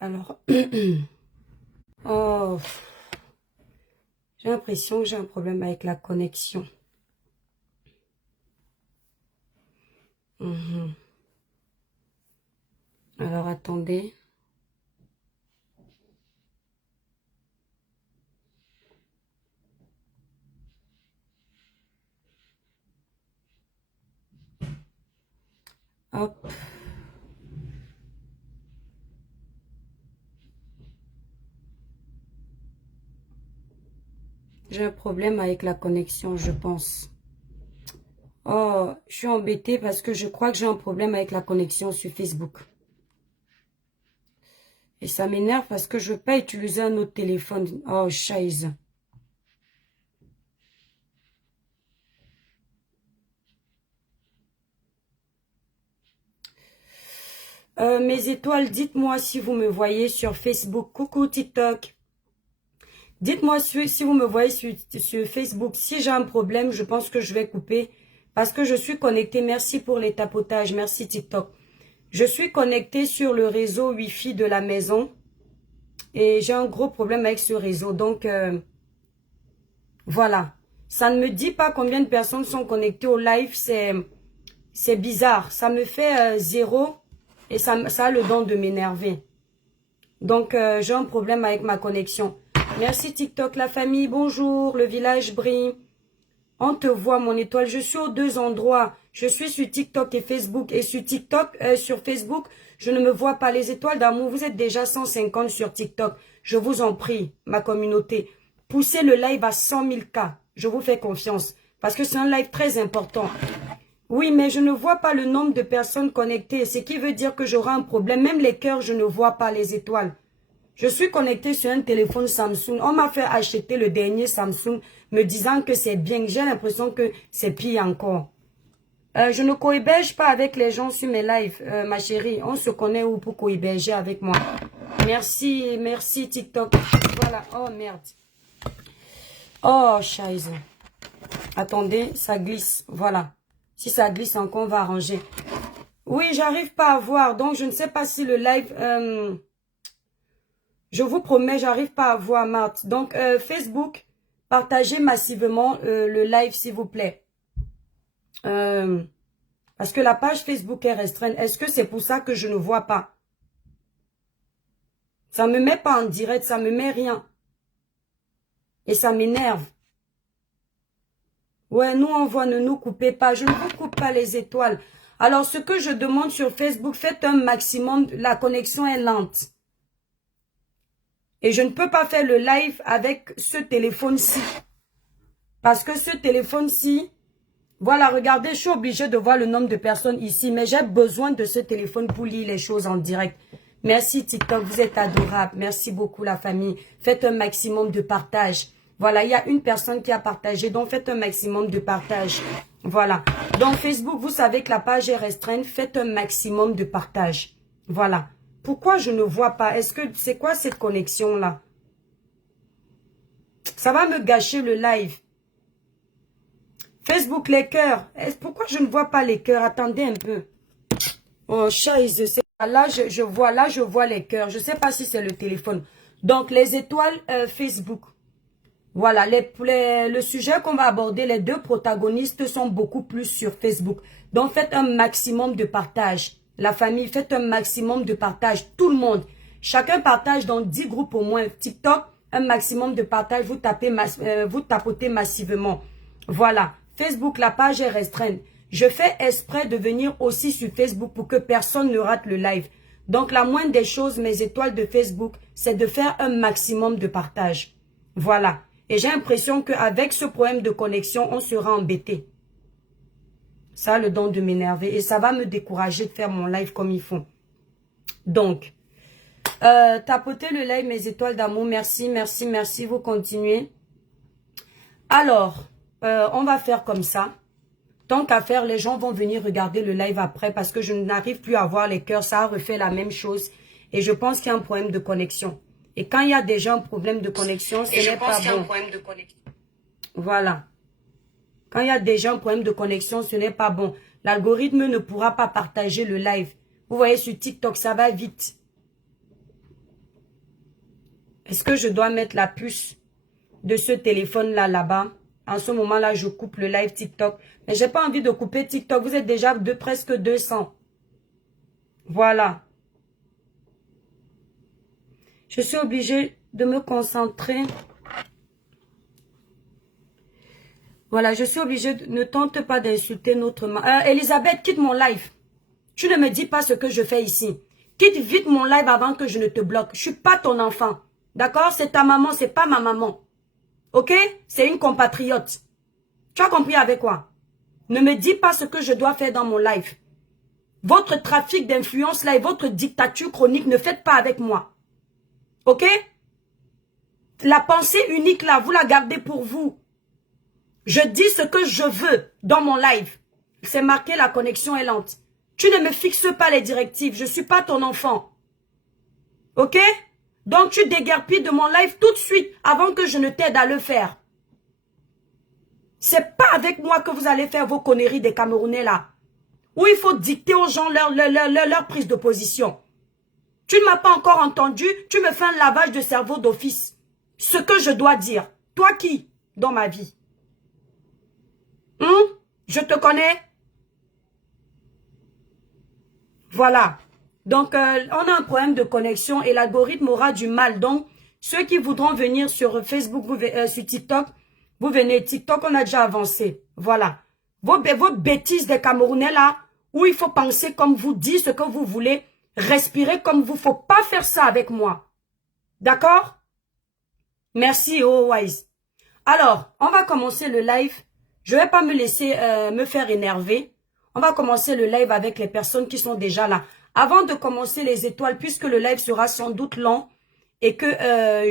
Alors, oh, j'ai l'impression que j'ai un problème avec la connexion. Mhm. Alors, attendez. Hop. J'ai un problème avec la connexion, je pense. Oh, je suis embêtée parce que je crois que j'ai un problème avec la connexion sur Facebook. Et ça m'énerve parce que je ne veux pas utiliser un autre téléphone. Oh, scheiße. Mes étoiles, dites-moi si vous me voyez sur Facebook. Coucou TikTok. Dites-moi si vous me voyez sur Facebook. Si j'ai un problème, je pense que je vais couper parce que je suis connectée. Merci pour les tapotages. Merci TikTok. Je suis connectée sur le réseau Wi-Fi de la maison et j'ai un gros problème avec ce réseau. Donc, voilà. Ça ne me dit pas combien de personnes sont connectées au live. C'est bizarre. Ça me fait zéro et ça a le don de m'énerver. Donc, j'ai un problème avec ma connexion. Merci TikTok, la famille, bonjour, le village brille. On te voit, mon étoile. Je suis aux deux endroits. Je suis sur TikTok et Facebook. Et sur TikTok, sur Facebook, je ne me vois pas. Les étoiles d'amour, vous êtes déjà 150 sur TikTok. Je vous en prie, ma communauté. Poussez le live à 100 000 cas. Je vous fais confiance. Parce que c'est un live très important. Oui, mais je ne vois pas le nombre de personnes connectées. Ce qui veut dire que j'aurai un problème. Même les cœurs, je ne vois pas les étoiles. Je suis connectée sur un téléphone Samsung. On m'a fait acheter le dernier Samsung me disant que c'est bien. J'ai l'impression que c'est pire encore. Je ne cohéberge pas avec les gens sur mes lives, ma chérie. On se connaît où pour cohéberger avec moi. Merci, merci TikTok. Voilà, oh merde. Oh, scheiße. Attendez, ça glisse. Voilà. Si ça glisse encore, on va arranger. Oui, j'arrive pas à voir. Donc, je ne sais pas si le live... je vous promets, j'arrive pas à voir, Marthe. Donc, Facebook, partagez massivement le live, s'il vous plaît. Parce que la page Facebook est restreinte. Est-ce que c'est pour ça que je ne vois pas? Ça me met pas en direct, ça me met rien. Et ça m'énerve. Ouais, nous, on voit, ne nous coupez pas. Je ne vous coupe pas les étoiles. Alors, ce que je demande sur Facebook, faites un maximum. La connexion est lente. Et je ne peux pas faire le live avec ce téléphone-ci. Parce que ce téléphone-ci, voilà, regardez, je suis obligée de voir le nombre de personnes ici. Mais j'ai besoin de ce téléphone pour lire les choses en direct. Merci TikTok, vous êtes adorables. Merci beaucoup la famille. Faites un maximum de partage. Voilà, il y a une personne qui a partagé, donc faites un maximum de partage. Voilà. Donc Facebook, vous savez que la page est restreinte. Faites un maximum de partage. Voilà. Pourquoi je ne vois pas? Est-ce que c'est quoi cette connexion-là? Ça va me gâcher le live. Facebook, les cœurs. Pourquoi je ne vois pas les cœurs? Attendez un peu. Oh, scheiße. Là, je vois les cœurs. Je ne sais pas si c'est le téléphone. Donc, les étoiles Facebook. Voilà, le sujet qu'on va aborder, les deux protagonistes sont beaucoup plus sur Facebook. Donc, faites un maximum de partage. La famille, faites un maximum de partage. Tout le monde. Chacun partage dans 10 groupes au moins. TikTok, un maximum de partage. Vous tapotez massivement. Voilà. Facebook, la page est restreinte. Je fais exprès de venir aussi sur Facebook pour que personne ne rate le live. Donc, la moindre des choses, mes étoiles de Facebook, c'est de faire un maximum de partage. Voilà. Et j'ai l'impression qu'avec ce problème de connexion, on sera embêté. Ça a le don de m'énerver et ça va me décourager de faire mon live comme il faut. Donc, tapotez le live, mes étoiles d'amour. Merci, merci, merci. Vous continuez. Alors, on va faire comme ça. Tant qu'à faire, les gens vont venir regarder le live après parce que je n'arrive plus à voir les cœurs. Ça a refait la même chose. Et je pense qu'il y a un problème de connexion. Et quand il y a déjà un problème de connexion, ce n'est pas bon. Voilà. Quand il y a déjà un problème de connexion, ce n'est pas bon. L'algorithme ne pourra pas partager le live. Vous voyez, sur TikTok, ça va vite. Est-ce que je dois mettre la puce de ce téléphone-là, là-bas? En ce moment-là, je coupe le live TikTok. Mais j'ai pas envie de couper TikTok. Vous êtes déjà presque 200. Voilà. Je suis obligée de me concentrer. Voilà, je suis obligée de... Ne tente pas d'insulter notre maman. Elisabeth, quitte mon live. Tu ne me dis pas ce que je fais ici. Quitte vite mon live avant que je ne te bloque. Je suis pas ton enfant. D'accord? C'est ta maman, c'est pas ma maman. Ok? C'est une compatriote. Tu as compris avec quoi? Ne me dis pas ce que je dois faire dans mon live. Votre trafic d'influence là et votre dictature chronique, ne faites pas avec moi. Ok? La pensée unique là, vous la gardez pour vous. Je dis ce que je veux dans mon live. C'est marqué, la connexion est lente. Tu ne me fixes pas les directives. Je ne suis pas ton enfant. Ok? Donc tu déguerpilles de mon live tout de suite avant que je ne t'aide à le faire. C'est pas avec moi que vous allez faire vos conneries des Camerounais là. Où il faut dicter aux gens leur prise de position. Tu ne m'as pas encore entendu. Tu me fais un lavage de cerveau d'office. Ce que je dois dire. Toi qui dans ma vie? Je te connais? Voilà. Donc, on a un problème de connexion et l'algorithme aura du mal. Donc, ceux qui voudront venir sur Facebook, sur TikTok, vous venez. TikTok, on a déjà avancé. Voilà. Vos bêtises des Camerounais là, où il faut penser comme vous, dire ce que vous voulez, respirer comme vous. Faut pas faire ça avec moi. D'accord? Merci, oh Wise. Alors, on va commencer le live. Je vais pas me laisser me faire énerver. On va commencer le live avec les personnes qui sont déjà là. Avant de commencer les étoiles, puisque le live sera sans doute long et que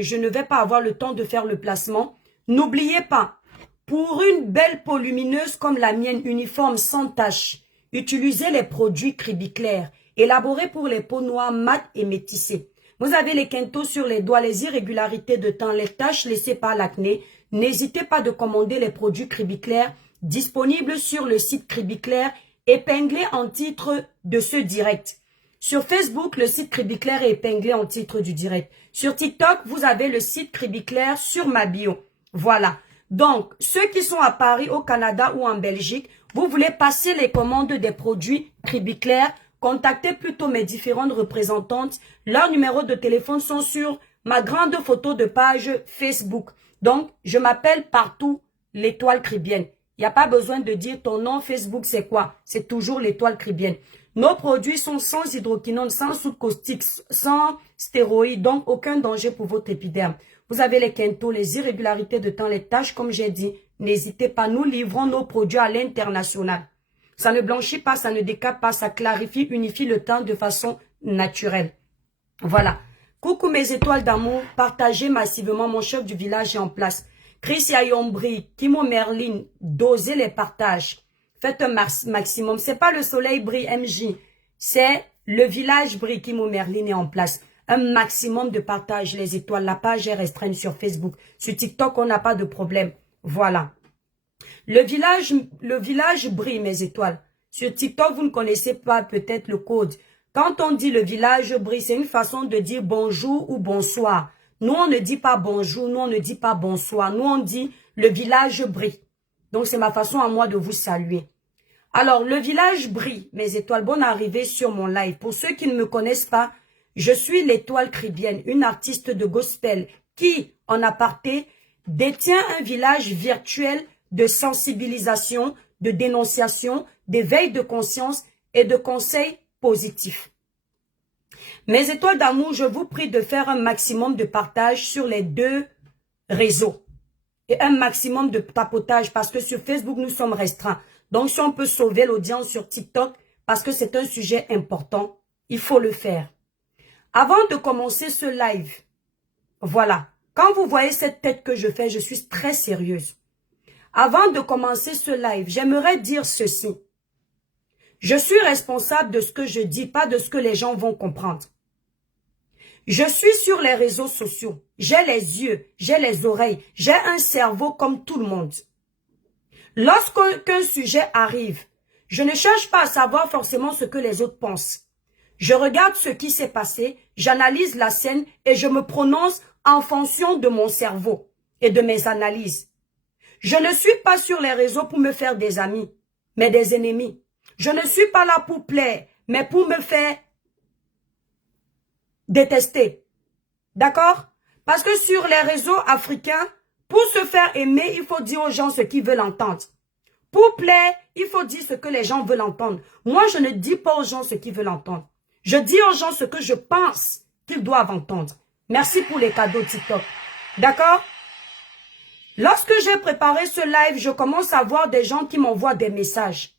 je ne vais pas avoir le temps de faire le placement, n'oubliez pas, pour une belle peau lumineuse comme la mienne, uniforme sans tache, utilisez les produits Cribiclair, élaborés pour les peaux noires, mates et métissées. Vous avez les quintaux sur les doigts, les irrégularités de teint, les taches laissées par l'acné. N'hésitez pas de commander les produits Cribiclair disponibles sur le site Cribiclair, épinglé en titre de ce direct. Sur Facebook, le site Cribiclair est épinglé en titre du direct. Sur TikTok, vous avez le site Cribiclair sur ma bio. Voilà. Donc, ceux qui sont à Paris, au Canada ou en Belgique, vous voulez passer les commandes des produits Cribiclair, contactez plutôt mes différentes représentantes. Leurs numéros de téléphone sont sur ma grande photo de page Facebook. Donc, je m'appelle partout l'étoile cribienne. Il n'y a pas besoin de dire ton nom Facebook c'est quoi. C'est toujours l'étoile cribienne. Nos produits sont sans hydroquinone, sans soude caustique, sans stéroïdes, donc aucun danger pour votre épiderme. Vous avez les quintaux, les irrégularités de teint, les taches, comme j'ai dit. N'hésitez pas, nous livrons nos produits à l'international. Ça ne blanchit pas, ça ne décape pas, ça clarifie, unifie le teint de façon naturelle. Voilà. Coucou mes étoiles d'amour, partagez massivement, mon chef du village est en place. Chris Yayombri, Kimo Merlin, dosez les partages. Faites un maximum. C'est pas le soleil brille MJ, c'est le village brille, Kimo Merlin est en place. Un maximum de partage, les étoiles. La page est restreinte sur Facebook. Sur TikTok, on n'a pas de problème. Voilà. Le village brille, mes étoiles. Sur TikTok, vous ne connaissez pas peut-être le code. Quand on dit le village brille, c'est une façon de dire bonjour ou bonsoir. Nous, on ne dit pas bonjour, nous, on ne dit pas bonsoir. Nous, on dit le village brille. Donc, c'est ma façon à moi de vous saluer. Alors, le village brille, mes étoiles. Bonne arrivée sur mon live. Pour ceux qui ne me connaissent pas, je suis l'étoile cribienne, une artiste de gospel qui, en aparté, détient un village virtuel de sensibilisation, de dénonciation, d'éveil de conscience et de conseils positifs. Mes étoiles d'amour, je vous prie de faire un maximum de partage sur les deux réseaux. Et un maximum de tapotage parce que sur Facebook, nous sommes restreints. Donc, si on peut sauver l'audience sur TikTok, parce que c'est un sujet important, il faut le faire. Avant de commencer ce live, voilà, quand vous voyez cette tête que je fais, je suis très sérieuse. Avant de commencer ce live, j'aimerais dire ceci. Je suis responsable de ce que je dis, pas de ce que les gens vont comprendre. Je suis sur les réseaux sociaux. J'ai les yeux, j'ai les oreilles, j'ai un cerveau comme tout le monde. Lorsqu'un sujet arrive, je ne cherche pas à savoir forcément ce que les autres pensent. Je regarde ce qui s'est passé, j'analyse la scène et je me prononce en fonction de mon cerveau et de mes analyses. Je ne suis pas sur les réseaux pour me faire des amis, mais des ennemis. Je ne suis pas là pour plaire, mais pour me faire détester. D'accord? Parce que sur les réseaux africains, pour se faire aimer, il faut dire aux gens ce qu'ils veulent entendre. Pour plaire, il faut dire ce que les gens veulent entendre. Moi, je ne dis pas aux gens ce qu'ils veulent entendre. Je dis aux gens ce que je pense qu'ils doivent entendre. Merci pour les cadeaux TikTok. D'accord? Lorsque j'ai préparé ce live, je commence à voir des gens qui m'envoient des messages.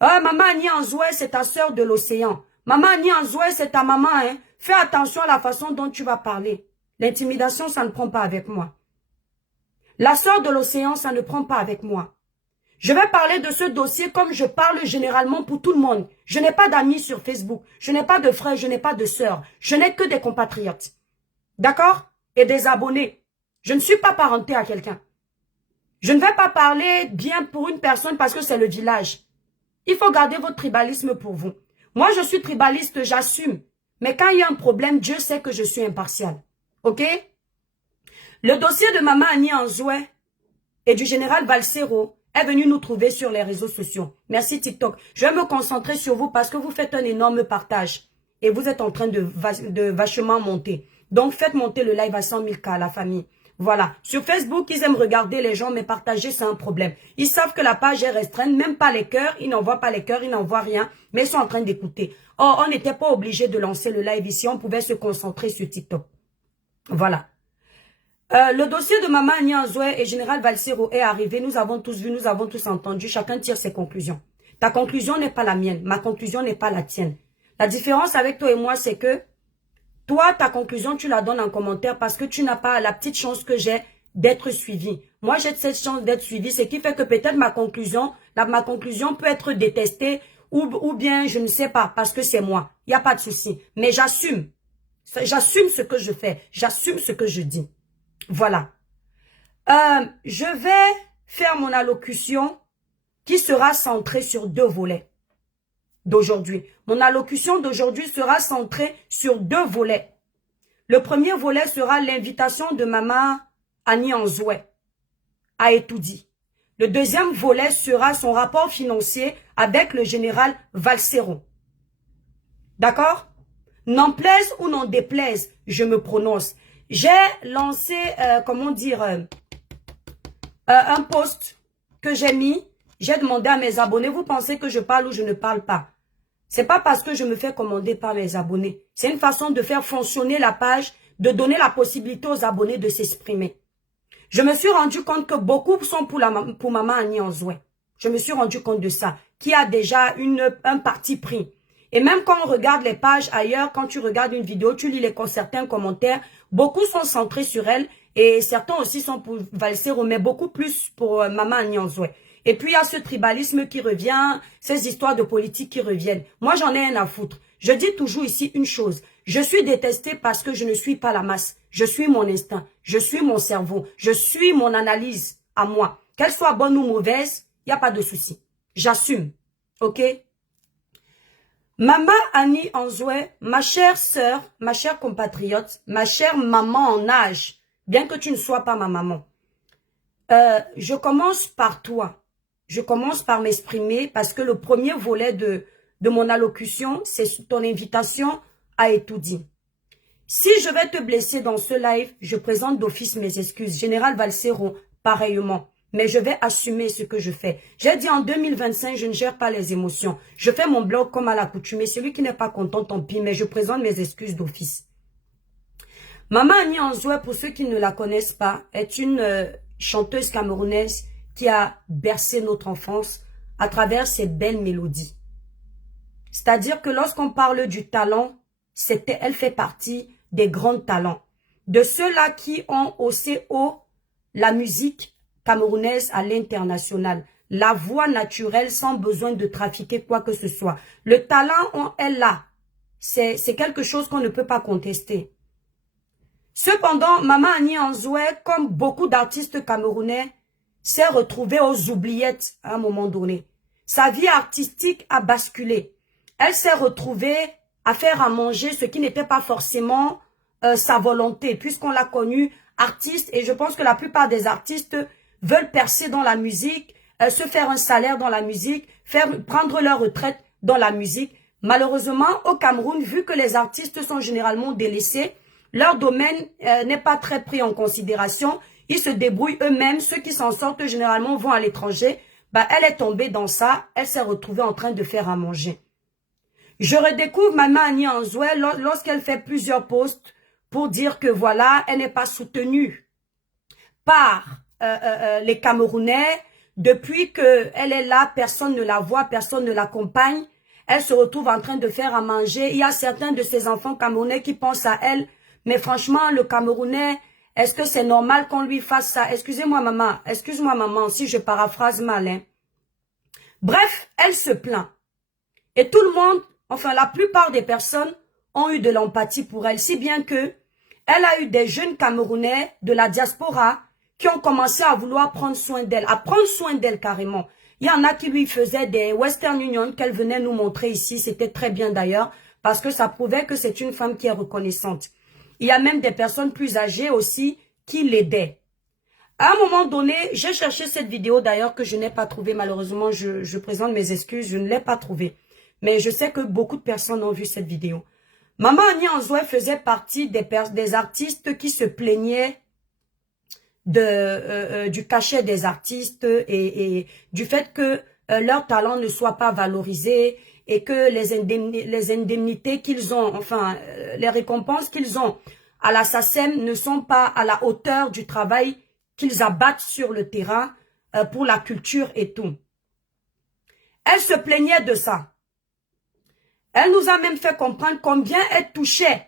Ah, maman Annie Anzoué, c'est ta sœur de l'océan. Maman Annie Anzoué, c'est ta maman, hein. Fais attention à la façon dont tu vas parler. L'intimidation, ça ne prend pas avec moi. La sœur de l'océan, ça ne prend pas avec moi. Je vais parler de ce dossier comme je parle généralement pour tout le monde. Je n'ai pas d'amis sur Facebook. Je n'ai pas de frères, je n'ai pas de sœurs. Je n'ai que des compatriotes. D'accord? Et des abonnés. Je ne suis pas parenté à quelqu'un. Je ne vais pas parler bien pour une personne parce que c'est le village. Il faut garder votre tribalisme pour vous. Moi, je suis tribaliste, j'assume. Mais quand il y a un problème, Dieu sait que je suis impartial. Ok? Le dossier de Maman Annie Anzoué et du général Valsero est venu nous trouver sur les réseaux sociaux. Merci TikTok. Je vais me concentrer sur vous parce que vous faites un énorme partage. Et vous êtes en train de vachement monter. Donc, faites monter le live à 100 000 cas à la famille. Voilà. Sur Facebook, ils aiment regarder les gens, mais partager, c'est un problème. Ils savent que la page est restreinte, même pas les cœurs. Ils n'envoient pas les cœurs, ils n'envoient rien. Mais ils sont en train d'écouter. Or, on n'était pas obligé de lancer le live ici. On pouvait se concentrer sur TikTok. Voilà. Le dossier de Maman Annie Anzoué et Général Valsero est arrivé. Nous avons tous vu, nous avons tous entendu. Chacun tire ses conclusions. Ta conclusion n'est pas la mienne. Ma conclusion n'est pas la tienne. La différence avec toi et moi, c'est que toi, ta conclusion, tu la donnes en commentaire parce que tu n'as pas la petite chance que j'ai d'être suivi. Moi, j'ai cette chance d'être suivi, ce qui fait que peut-être ma conclusion peut être détestée ou bien, je ne sais pas, parce que c'est moi. Il n'y a pas de souci. Mais j'assume. J'assume ce que je fais. J'assume ce que je dis. Voilà. Je vais faire mon allocution qui sera centrée sur 2 volets d'aujourd'hui. Mon allocution d'aujourd'hui sera centrée sur 2 volets. Le premier volet sera l'invitation de Maman Annie Anzoué à Etoudi. Le deuxième volet sera son rapport financier avec le général Valsero. D'accord? N'en plaise ou n'en déplaise, je me prononce. J'ai lancé, un post que j'ai mis. J'ai demandé à mes abonnés, vous pensez que je parle ou je ne parle pas? C'est pas parce que je me fais commander par mes abonnés. C'est une façon de faire fonctionner la page, de donner la possibilité aux abonnés de s'exprimer. Je me suis rendu compte que beaucoup sont pour Maman Annie Anzoué. Je me suis rendu compte de ça, qui a déjà un parti pris. Et même quand on regarde les pages ailleurs, quand tu regardes une vidéo, tu lis certains commentaires, beaucoup sont centrés sur elle et certains aussi sont pour Valsero, mais beaucoup plus pour Maman Annie Anzoué. Et puis, il y a ce tribalisme qui revient, ces histoires de politique qui reviennent. Moi, j'en ai un à foutre. Je dis toujours ici une chose. Je suis détestée parce que je ne suis pas la masse. Je suis mon instinct. Je suis mon cerveau. Je suis mon analyse à moi. Qu'elle soit bonne ou mauvaise, il n'y a pas de souci. J'assume. OK? Maman Annie Anzoué, ma chère sœur, ma chère compatriote, ma chère maman en âge, bien que tu ne sois pas ma maman, je commence par toi. Je commence par m'exprimer parce que le premier volet de mon allocution, c'est ton invitation à Etoudi. Si je vais te blesser dans ce live, je présente d'office mes excuses. Général Valsero, pareillement. Mais je vais assumer ce que je fais. J'ai dit en 2025, je ne gère pas les émotions. Je fais mon blog comme à l'accoutumée. Celui qui n'est pas content, tant pis, mais je présente mes excuses d'office. Maman Annie Anzoué, pour ceux qui ne la connaissent pas, est une chanteuse camerounaise qui a bercé notre enfance à travers ses belles mélodies. C'est-à-dire que lorsqu'on parle du talent, elle fait partie des grands talents. De ceux-là qui ont haussé haut la musique camerounaise à l'international. La voix naturelle sans besoin de trafiquer quoi que ce soit. Le talent, elle l'a. C'est quelque chose qu'on ne peut pas contester. Cependant, Maman Annie Anzoué, comme beaucoup d'artistes camerounais, s'est retrouvée aux oubliettes à un moment donné. Sa vie artistique a basculé. Elle s'est retrouvée à faire à manger ce qui n'était pas forcément sa volonté, puisqu'on l'a connu artiste, et je pense que la plupart des artistes veulent percer dans la musique, se faire un salaire dans la musique, prendre leur retraite dans la musique. Malheureusement, au Cameroun, vu que les artistes sont généralement délaissés, leur domaine n'est pas très pris en considération. Ils se débrouillent eux-mêmes. Ceux qui s'en sortent généralement vont à l'étranger. Bah, elle est tombée dans ça. Elle s'est retrouvée en train de faire à manger. Je redécouvre Maman Annie Anzoué lorsqu'elle fait plusieurs posts pour dire que voilà, elle n'est pas soutenue par les Camerounais. Depuis qu'elle est là, personne ne la voit, personne ne l'accompagne. Elle se retrouve en train de faire à manger. Il y a certains de ses enfants camerounais qui pensent à elle. Mais franchement, le Camerounais, est-ce que c'est normal qu'on lui fasse ça? Excusez-moi maman, si je paraphrase mal. Hein. Bref, elle se plaint. Et tout le monde, enfin la plupart des personnes ont eu de l'empathie pour elle. Si bien que elle a eu des jeunes Camerounais de la diaspora qui ont commencé à vouloir prendre soin d'elle, à prendre soin d'elle carrément. Il y en a qui lui faisaient des Western Union qu'elle venait nous montrer ici. C'était très bien d'ailleurs, parce que ça prouvait que c'est une femme qui est reconnaissante. Il y a même des personnes plus âgées aussi qui l'aidaient. À un moment donné, j'ai cherché cette vidéo d'ailleurs que je n'ai pas trouvée. Malheureusement, je présente mes excuses, je ne l'ai pas trouvée. Mais je sais que beaucoup de personnes ont vu cette vidéo. Maman Annie Anzoué faisait partie des artistes qui se plaignaient du cachet des artistes et du fait que leur talent ne soit pas valorisé et que les indemnités qu'ils ont, enfin les récompenses qu'ils ont à la SACEM ne sont pas à la hauteur du travail qu'ils abattent sur le terrain pour la culture et tout. Elle se plaignait de ça. Elle nous a même fait comprendre combien elle touchait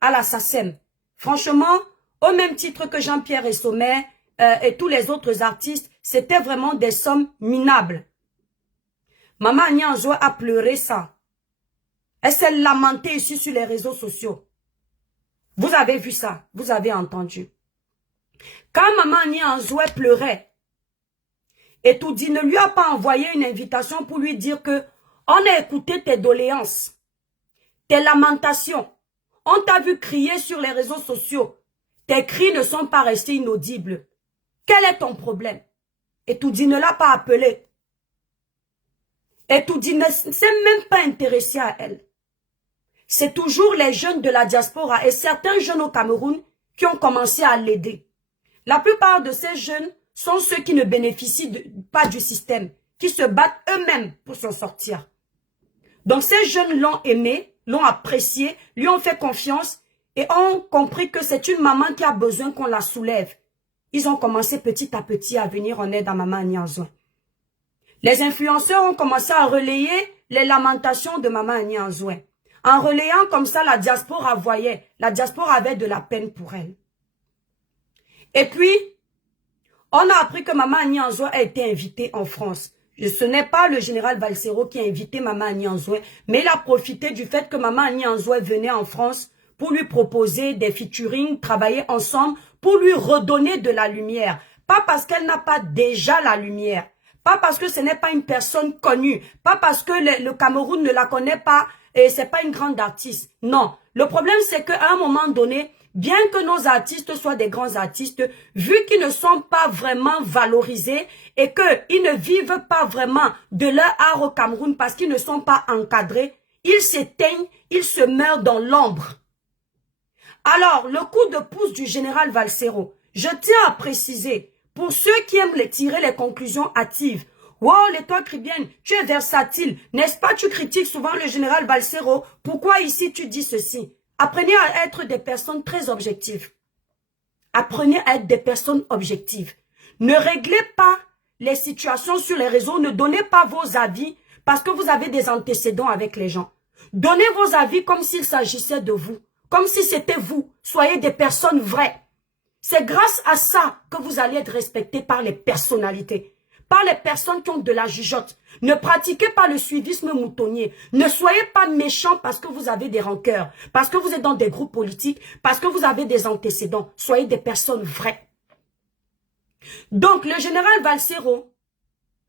à la SACEM. Franchement, au même titre que Jean-Pierre Sommet et tous les autres artistes, c'était vraiment des sommes minables. Maman Annie Anzoué a pleuré ça. Elle s'est lamentée ici sur les réseaux sociaux. Vous avez vu ça, vous avez entendu. Quand Maman Annie Anzoué pleurait, Etoudi ne lui a pas envoyé une invitation pour lui dire que on a écouté tes doléances, tes lamentations. On t'a vu crier sur les réseaux sociaux. Tes cris ne sont pas restés inaudibles. Quel est ton problème? Etoudi ne l'a pas appelé. Etoudi ne s'est même pas intéressé à elle. C'est toujours les jeunes de la diaspora et certains jeunes au Cameroun qui ont commencé à l'aider. La plupart de ces jeunes sont ceux qui ne bénéficient pas du système, qui se battent eux-mêmes pour s'en sortir. Donc ces jeunes l'ont aimé, l'ont apprécié, lui ont fait confiance et ont compris que c'est une maman qui a besoin qu'on la soulève. Ils ont commencé petit à petit à venir en aide à Maman Annie Anzoué. Les influenceurs ont commencé à relayer les lamentations de Maman Annie Anzoué. En relayant comme ça, la diaspora voyait. La diaspora avait de la peine pour elle. Et puis, on a appris que Maman Annie Anzoué a été invitée en France. Ce n'est pas le général Valsero qui a invité Maman Annie Anzoué, mais il a profité du fait que Maman Annie Anzoué venait en France pour lui proposer des featuring, travailler ensemble, pour lui redonner de la lumière. Pas parce qu'elle n'a pas déjà la lumière, pas parce que ce n'est pas une personne connue, pas parce que le Cameroun ne la connaît pas et c'est pas une grande artiste. Non, le problème c'est qu'à un moment donné, bien que nos artistes soient des grands artistes, vu qu'ils ne sont pas vraiment valorisés et qu'ils ne vivent pas vraiment de leur art au Cameroun parce qu'ils ne sont pas encadrés, ils s'éteignent, ils se meurent dans l'ombre. Alors, le coup de pouce du général Valsero, je tiens à préciser, pour ceux qui aiment tirer les conclusions hâtives, wow, l'étoile cribienne, tu es versatile, n'est-ce pas, tu critiques souvent le général Valsero, pourquoi ici tu dis ceci? Apprenez à être des personnes très objectives. Apprenez à être des personnes objectives. Ne réglez pas les situations sur les réseaux, ne donnez pas vos avis parce que vous avez des antécédents avec les gens. Donnez vos avis comme s'il s'agissait de vous, comme si c'était vous. Soyez des personnes vraies. C'est grâce à ça que vous allez être respectés par les personnalités, par les personnes qui ont de la jugeote. Ne pratiquez pas le suivisme moutonnier. Ne soyez pas méchants parce que vous avez des rancœurs, parce que vous êtes dans des groupes politiques, parce que vous avez des antécédents. Soyez des personnes vraies. Donc, le général Valsero,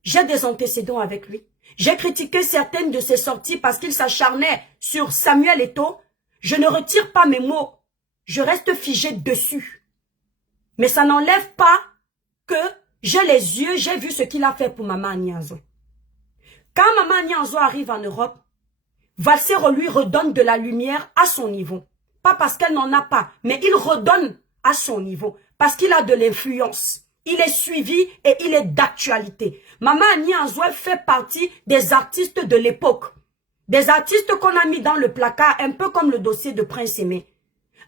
j'ai des antécédents avec lui. J'ai critiqué certaines de ses sorties parce qu'il s'acharnait sur Samuel Eto'o. Je ne retire pas mes mots. je reste figée dessus. Mais ça n'enlève pas que j'ai les yeux, j'ai vu ce qu'il a fait pour Maman Annie Anzoé. Quand Maman Annie Anzoé arrive en Europe, Valsero lui redonne de la lumière à son niveau. Pas parce qu'elle n'en a pas, mais il redonne à son niveau. Parce qu'il a de l'influence. Il est suivi et il est d'actualité. Maman Annie Anzoé fait partie des artistes de l'époque. Des artistes qu'on a mis dans le placard, un peu comme le dossier de Prince Aimé.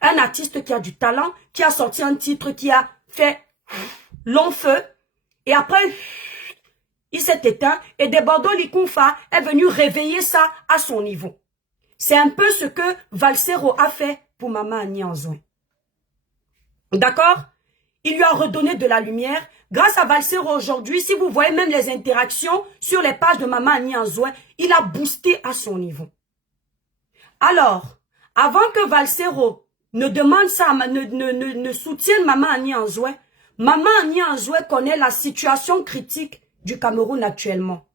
Un artiste qui a du talent, qui a sorti un titre, qui a fait long feu. Et après, il s'est éteint et Debordo Likunfa est venu réveiller ça à son niveau. C'est un peu ce que Valsero a fait pour Maman Annie Anzoé. D'accord? Il lui a redonné de la lumière. Grâce à Valsero aujourd'hui, si vous voyez même les interactions sur les pages de Maman Annie Anzoé, il a boosté à son niveau. Alors, avant que Valsero ne demande ça, ne soutienne Maman Annie Anzoé, Maman Annie Anzoé connaît la situation critique du Cameroun actuellement.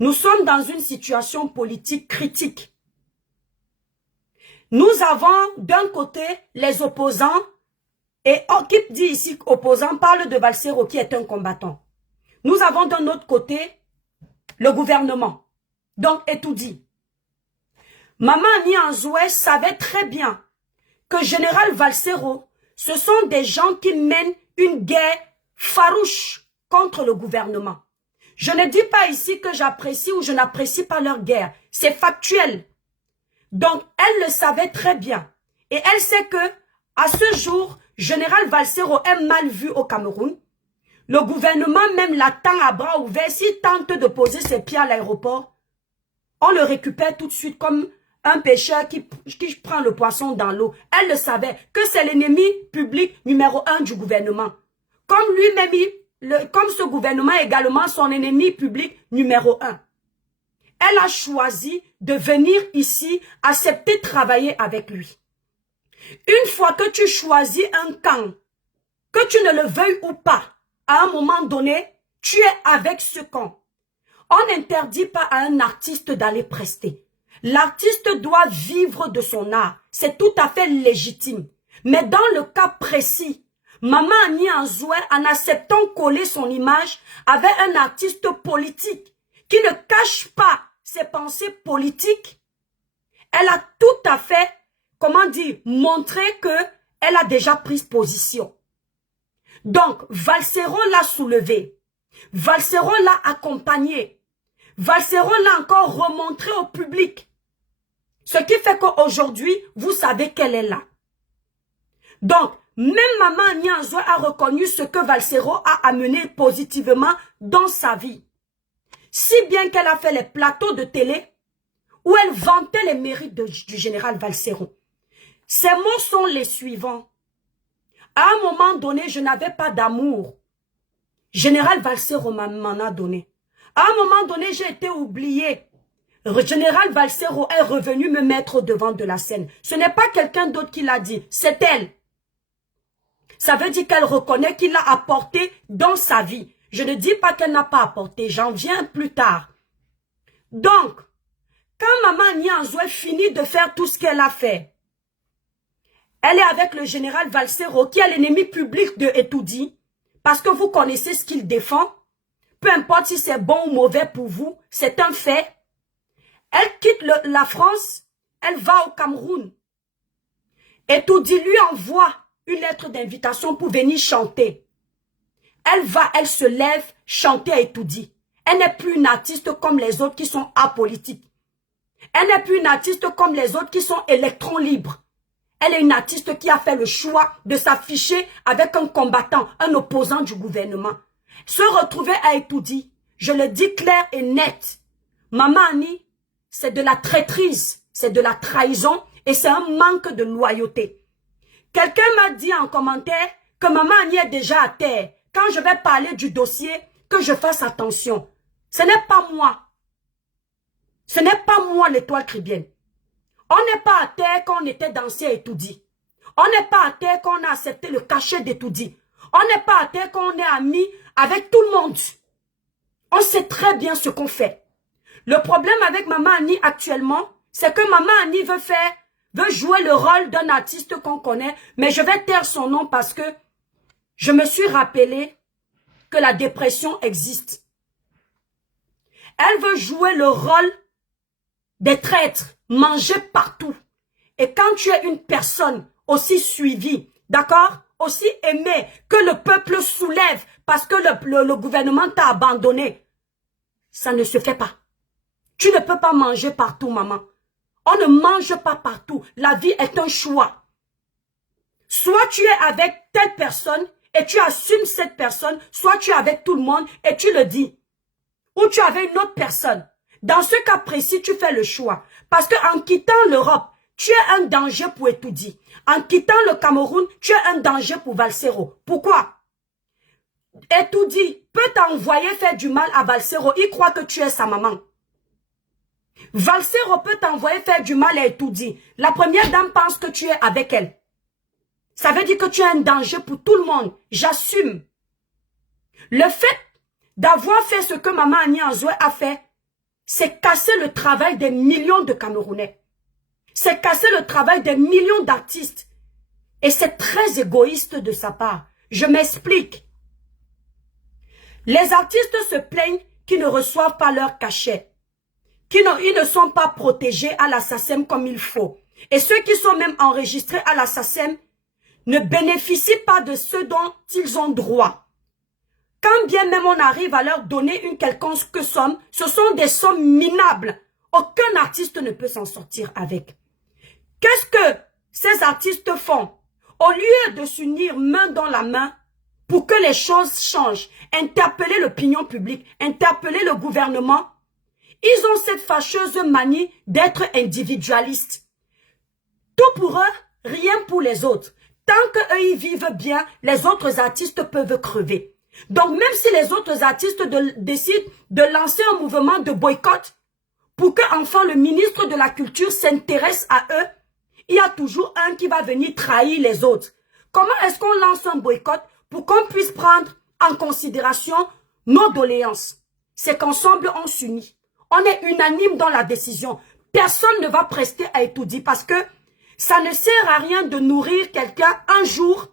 Nous sommes dans une situation politique critique. Nous avons d'un côté les opposants, et qui dit ici opposant parle de Valsero qui est un combattant. Nous avons d'un autre côté le gouvernement, donc Etoudi. Maman Annie Anzoé savait très bien que Général Valsero, ce sont des gens qui mènent une guerre farouche contre le gouvernement. Je ne dis pas ici que j'apprécie ou je n'apprécie pas leur guerre. C'est factuel. Donc, elle le savait très bien. Et elle sait que, à ce jour, Général Valsero est mal vu au Cameroun. Le gouvernement même l'attend à bras ouverts. S'il tente de poser ses pieds à l'aéroport, on le récupère tout de suite comme un pêcheur qui prend le poisson dans l'eau. Elle le savait que c'est l'ennemi public numéro 1 du gouvernement. Comme lui-même, comme ce gouvernement est également son ennemi public numéro 1. Elle a choisi de venir ici, accepter de travailler avec lui. Une fois que tu choisis un camp, que tu ne le veuilles ou pas, à un moment donné, tu es avec ce camp. On n'interdit pas à un artiste d'aller prester. L'artiste doit vivre de son art. C'est tout à fait légitime. Mais dans le cas précis, Maman Annie Anzoé, en acceptant coller son image, avait un artiste politique qui ne cache pas ses pensées politiques. Elle a tout à fait, comment dire, montré qu'elle a déjà pris position. Donc, Valsero l'a soulevé. Valsero l'a accompagné. Valsero l'a encore remontré au public. Ce qui fait qu'aujourd'hui, vous savez qu'elle est là. Donc, même Maman Annie Anzoé a reconnu ce que Valsero a amené positivement dans sa vie. Si bien qu'elle a fait les plateaux de télé où elle vantait les mérites du général Valsero. Ces mots sont les suivants. À un moment donné, je n'avais pas d'amour. Général Valsero m'en a donné. À un moment donné, j'ai été oublié. Général Valsero est revenu me mettre au devant de la scène. Ce n'est pas quelqu'un d'autre qui l'a dit, c'est elle. Ça veut dire qu'elle reconnaît qu'il a apporté dans sa vie. Je ne dis pas qu'elle n'a pas apporté, j'en viens plus tard. Donc, quand Maman Annie Anzoé finit de faire tout ce qu'elle a fait, elle est avec le général Valsero, qui est l'ennemi public de Etoudi, parce que vous connaissez ce qu'il défend. Peu importe si c'est bon ou mauvais pour vous, c'est un fait. Elle quitte la France, elle va au Cameroun. Etoudi lui envoie une lettre d'invitation pour venir chanter. Elle se lève, chanter à Etoudi. Elle n'est plus une artiste comme les autres qui sont apolitiques. Elle n'est plus une artiste comme les autres qui sont électrons libres. Elle est une artiste qui a fait le choix de s'afficher avec un combattant, un opposant du gouvernement. Se retrouver à Etoudi, je le dis clair et net. Maman Annie, c'est de la traîtrise, c'est de la trahison et c'est un manque de loyauté. Quelqu'un m'a dit en commentaire que Maman Annie est déjà à terre. Quand je vais parler du dossier, que je fasse attention. Ce n'est pas moi. Ce n'est pas moi l'étoile cribienne. On n'est pas à terre quand on était dansé à Etoudi. On n'est pas à terre quand on a accepté le cachet d'Etoudi. On n'est pas à terre quand on est amis avec tout le monde. On sait très bien ce qu'on fait. Le problème avec Maman Annie actuellement, c'est que Maman Annie veut jouer le rôle d'un artiste qu'on connaît, mais je vais taire son nom parce que je me suis rappelé que la dépression existe. Elle veut jouer le rôle des traîtres, manger partout. Et quand tu es une personne aussi suivie, d'accord, aussi aimée, que le peuple soulève parce que le gouvernement t'a abandonné, ça ne se fait pas. Tu ne peux pas manger partout, maman. On ne mange pas partout. La vie est un choix. Soit tu es avec telle personne et tu assumes cette personne, soit tu es avec tout le monde et tu le dis. Ou tu es avec une autre personne. Dans ce cas précis, tu fais le choix. Parce qu'en quittant l'Europe, tu es un danger pour Etoudi. En quittant le Cameroun, tu es un danger pour Valsero. Pourquoi? Etoudi peut t'envoyer faire du mal à Valsero. Il croit que tu es sa maman. Valsero peut t'envoyer faire du mal à Etoudi. La première dame pense que tu es avec elle. Ça veut dire que tu es un danger pour tout le monde. J'assume. Le fait d'avoir fait ce que Maman Annie Anzoué a fait, c'est casser le travail des millions de Camerounais. C'est casser le travail des millions d'artistes. Et c'est très égoïste de sa part. Je m'explique. Les artistes se plaignent qu'ils ne reçoivent pas leur cachet. Ils ne sont pas protégés à la SACEM comme il faut. Et ceux qui sont même enregistrés à la SACEM ne bénéficient pas de ce dont ils ont droit. Quand bien même on arrive à leur donner une quelconque somme, ce sont des sommes minables. Aucun artiste ne peut s'en sortir avec. Qu'est-ce que ces artistes font? Au lieu de s'unir main dans la main pour que les choses changent, interpeller l'opinion publique, interpeller le gouvernement, ils ont cette fâcheuse manie d'être individualistes. Tout pour eux, rien pour les autres. Tant qu'eux ils vivent bien, les autres artistes peuvent crever. Donc même si les autres artistes décident de lancer un mouvement de boycott pour que enfin le ministre de la Culture s'intéresse à eux, il y a toujours un qui va venir trahir les autres. Comment est-ce qu'on lance un boycott pour qu'on puisse prendre en considération nos doléances? C'est qu'ensemble on s'unit. On est unanime dans la décision. Personne ne va prester à Etoudi parce que ça ne sert à rien de nourrir quelqu'un un jour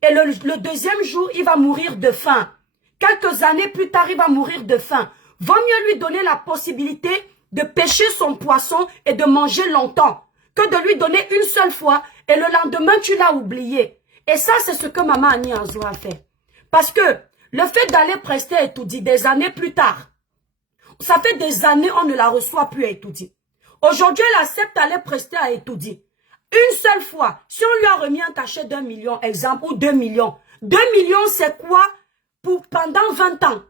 et le deuxième jour, il va mourir de faim. Quelques années plus tard, il va mourir de faim. Vaut mieux lui donner la possibilité de pêcher son poisson et de manger longtemps que de lui donner une seule fois et le lendemain, tu l'as oublié. Et ça, c'est ce que Maman Annie Anzoué a fait. Parce que le fait d'aller prester à Etoudi des années plus tard, ça fait des années on ne la reçoit plus à Etoudi. Aujourd'hui, elle accepte d'aller prester à Etoudi. Une seule fois, si on lui a remis un cachet d'1 million, exemple, ou 2 millions. 2 millions, c'est quoi pour pendant 20 ans?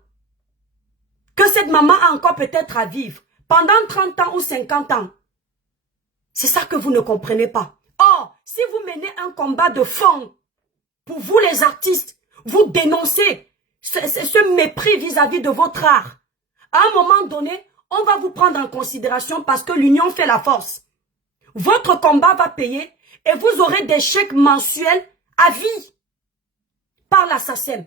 Que cette maman a encore peut-être à vivre. Pendant 30 ans ou 50 ans. C'est ça que vous ne comprenez pas. Or, si vous menez un combat de fond, pour vous les artistes, vous dénoncez ce mépris vis-à-vis de votre art. À un moment donné, on va vous prendre en considération parce que l'union fait la force. Votre combat va payer et vous aurez des chèques mensuels à vie par la SACEM.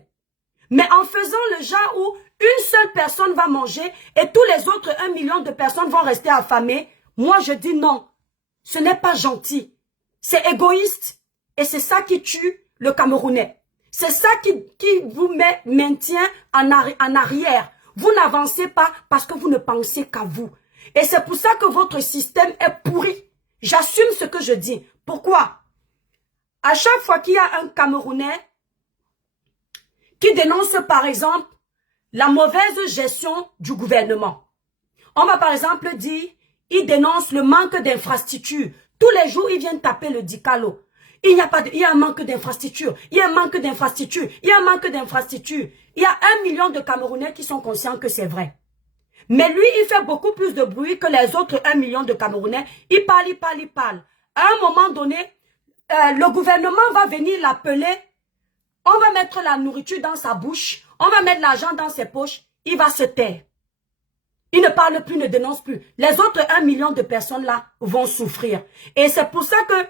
Mais en faisant le genre où une seule personne va manger et tous les autres 1 million de personnes vont rester affamées, moi je dis non. Ce n'est pas gentil. C'est égoïste. Et c'est ça qui tue le Camerounais. C'est ça qui vous maintient en arrière. Vous n'avancez pas parce que vous ne pensez qu'à vous. Et c'est pour ça que votre système est pourri. J'assume ce que je dis. Pourquoi? À chaque fois qu'il y a un Camerounais qui dénonce par exemple la mauvaise gestion du gouvernement, on va par exemple dire, il dénonce le manque d'infrastructures. Tous les jours, ils viennent taper le Dicalo. Il y a un manque d'infrastructures. Il y a un manque d'infrastructures. Il y a un manque d'infrastructures. Il y a 1 million de Camerounais qui sont conscients que c'est vrai. Mais lui, il fait beaucoup plus de bruit que les autres 1 million de Camerounais. Il parle, il parle, il parle. À un moment donné, le gouvernement va venir l'appeler. On va mettre la nourriture dans sa bouche. On va mettre l'argent dans ses poches. Il va se taire. Il ne parle plus, ne dénonce plus. Les autres 1 million de personnes là vont souffrir. Et c'est pour ça que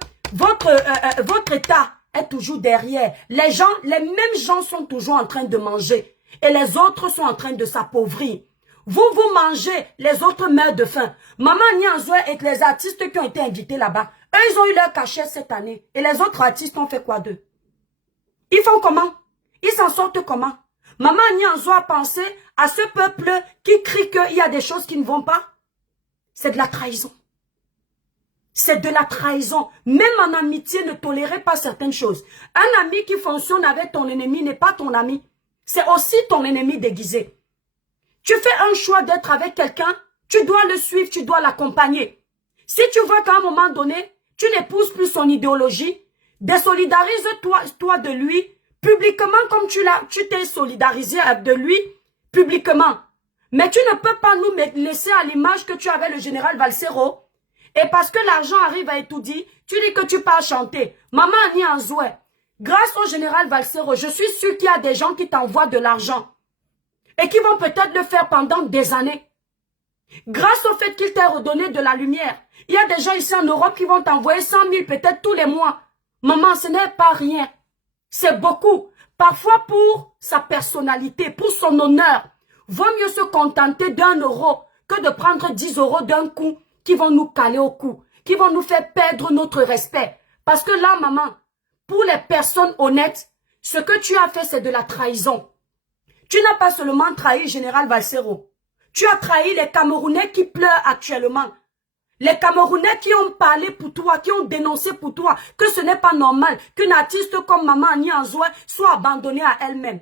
votre État est toujours derrière. Les mêmes gens sont toujours en train de manger. Et les autres sont en train de s'appauvrir. Vous mangez, les autres meurent de faim. Maman Annie Anzoué et les artistes qui ont été invités là-bas, Eux, ils ont eu leur cachet cette année. Et les autres artistes ont fait quoi d'eux? Ils font comment? Ils s'en sortent comment? Maman Nianzo a pensé à ce peuple qui crie qu'il y a des choses qui ne vont pas. C'est de la trahison. C'est de la trahison. Même en amitié, ne tolérez pas certaines choses. Un ami qui fonctionne avec ton ennemi n'est pas ton ami. C'est aussi ton ennemi déguisé. Tu fais un choix d'être avec quelqu'un, tu dois le suivre, tu dois l'accompagner. Si tu vois qu'à un moment donné, tu n'épouses plus son idéologie, désolidarise-toi de lui, publiquement comme tu t'es solidarisé de lui, publiquement. Mais tu ne peux pas nous laisser à l'image que tu avais le général Valsero. Et parce que l'argent arrive à étudier, tu dis que tu pars chanter. Maman Nianzoué, grâce au général Valsero, je suis sûr qu'il y a des gens qui t'envoient de l'argent. Et qui vont peut-être le faire pendant des années. Grâce au fait qu'il t'ait redonné de la lumière. Il y a des gens ici en Europe qui vont t'envoyer 100 000 peut-être tous les mois. Maman, ce n'est pas rien. C'est beaucoup. Parfois pour sa personnalité, pour son honneur. Vaut mieux se contenter d'1 € que de prendre 10 € d'un coup qui vont nous caler au cou. Qui vont nous faire perdre notre respect. Parce que là, maman, pour les personnes honnêtes, ce que tu as fait, c'est de la trahison. Tu n'as pas seulement trahi Général Valsero. Tu as trahi les Camerounais qui pleurent actuellement. Les Camerounais qui ont parlé pour toi, qui ont dénoncé pour toi que ce n'est pas normal qu'une artiste comme Maman Nianzoué soit abandonnée à elle-même.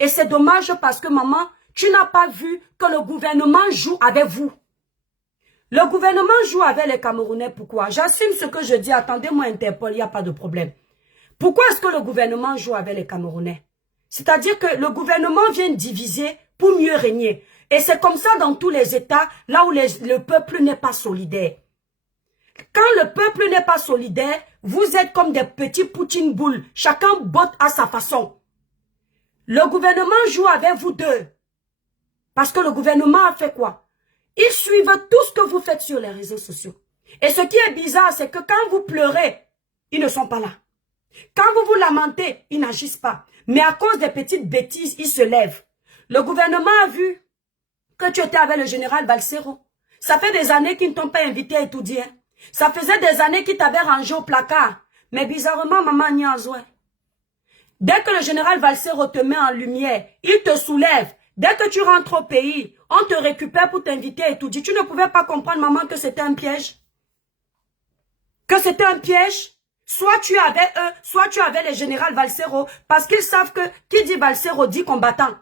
Et c'est dommage parce que maman, tu n'as pas vu que le gouvernement joue avec vous. Le gouvernement joue avec les Camerounais. Pourquoi? J'assume ce que je dis. Attendez-moi Interpol, il n'y a pas de problème. Pourquoi est-ce que le gouvernement joue avec les Camerounais? C'est-à-dire que le gouvernement vient diviser pour mieux régner. Et c'est comme ça dans tous les États, là où le peuple n'est pas solidaire. Quand le peuple n'est pas solidaire, vous êtes comme des petits poutine boules. Chacun botte à sa façon. Le gouvernement joue avec vous deux. Parce que le gouvernement a fait quoi? Ils suivent tout ce que vous faites sur les réseaux sociaux. Et ce qui est bizarre, c'est que quand vous pleurez, ils ne sont pas là. Quand vous vous lamentez, ils n'agissent pas. Mais à cause des petites bêtises, ils se lèvent. Le gouvernement a vu que tu étais avec le général Valsero. Ça fait des années qu'ils ne t'ont pas invité à étudier. Ça faisait des années qu'ils t'avaient rangé au placard. Mais bizarrement, maman Nianzoué, dès que le général Valsero te met en lumière, il te soulève. Dès que tu rentres au pays, on te récupère pour t'inviter à étudier. Tu ne pouvais pas comprendre, maman, que c'était un piège. Que c'était un piège. Soit tu avais eux, soit tu avais les généraux Valsero. Parce qu'ils savent que qui dit Valsero dit combattant.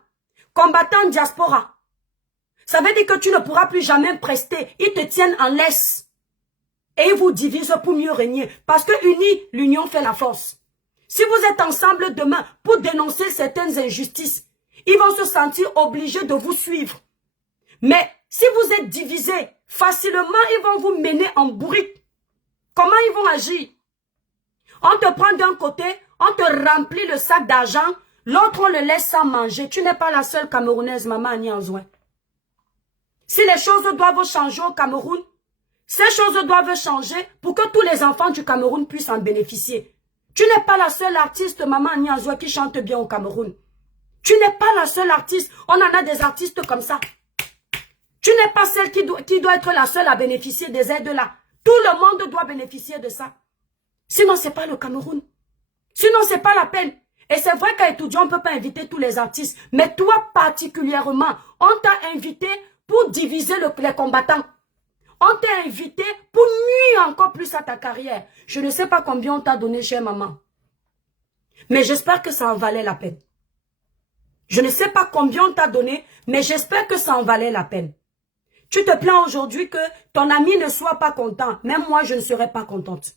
Combattant diaspora. Ça veut dire que tu ne pourras plus jamais prester. Ils te tiennent en laisse. Et ils vous divisent pour mieux régner. Parce que unis, l'union fait la force. Si vous êtes ensemble demain pour dénoncer certaines injustices, ils vont se sentir obligés de vous suivre. Mais si vous êtes divisés, facilement ils vont vous mener en bourrique. Comment ils vont agir? On te prend d'un côté, on te remplit le sac d'argent, l'autre on le laisse sans manger. Tu n'es pas la seule Camerounaise, maman Nianzoué. Si les choses doivent changer au Cameroun, ces choses doivent changer pour que tous les enfants du Cameroun puissent en bénéficier. Tu n'es pas la seule artiste, maman Nianzoué, qui chante bien au Cameroun. Tu n'es pas la seule artiste. On en a des artistes comme ça. Tu n'es pas celle qui doit être la seule à bénéficier des aides là. Tout le monde doit bénéficier de ça. Sinon, ce n'est pas le Cameroun. Sinon, ce n'est pas la peine. Et c'est vrai qu'à étudiant, on ne peut pas inviter tous les artistes. Mais toi particulièrement, on t'a invité pour diviser les combattants. On t'a invité pour nuire encore plus à ta carrière. Je ne sais pas combien on t'a donné, chère maman. Mais j'espère que ça en valait la peine. Je ne sais pas combien on t'a donné, mais j'espère que ça en valait la peine. Tu te plains aujourd'hui que ton ami ne soit pas content. Même moi, je ne serais pas contente.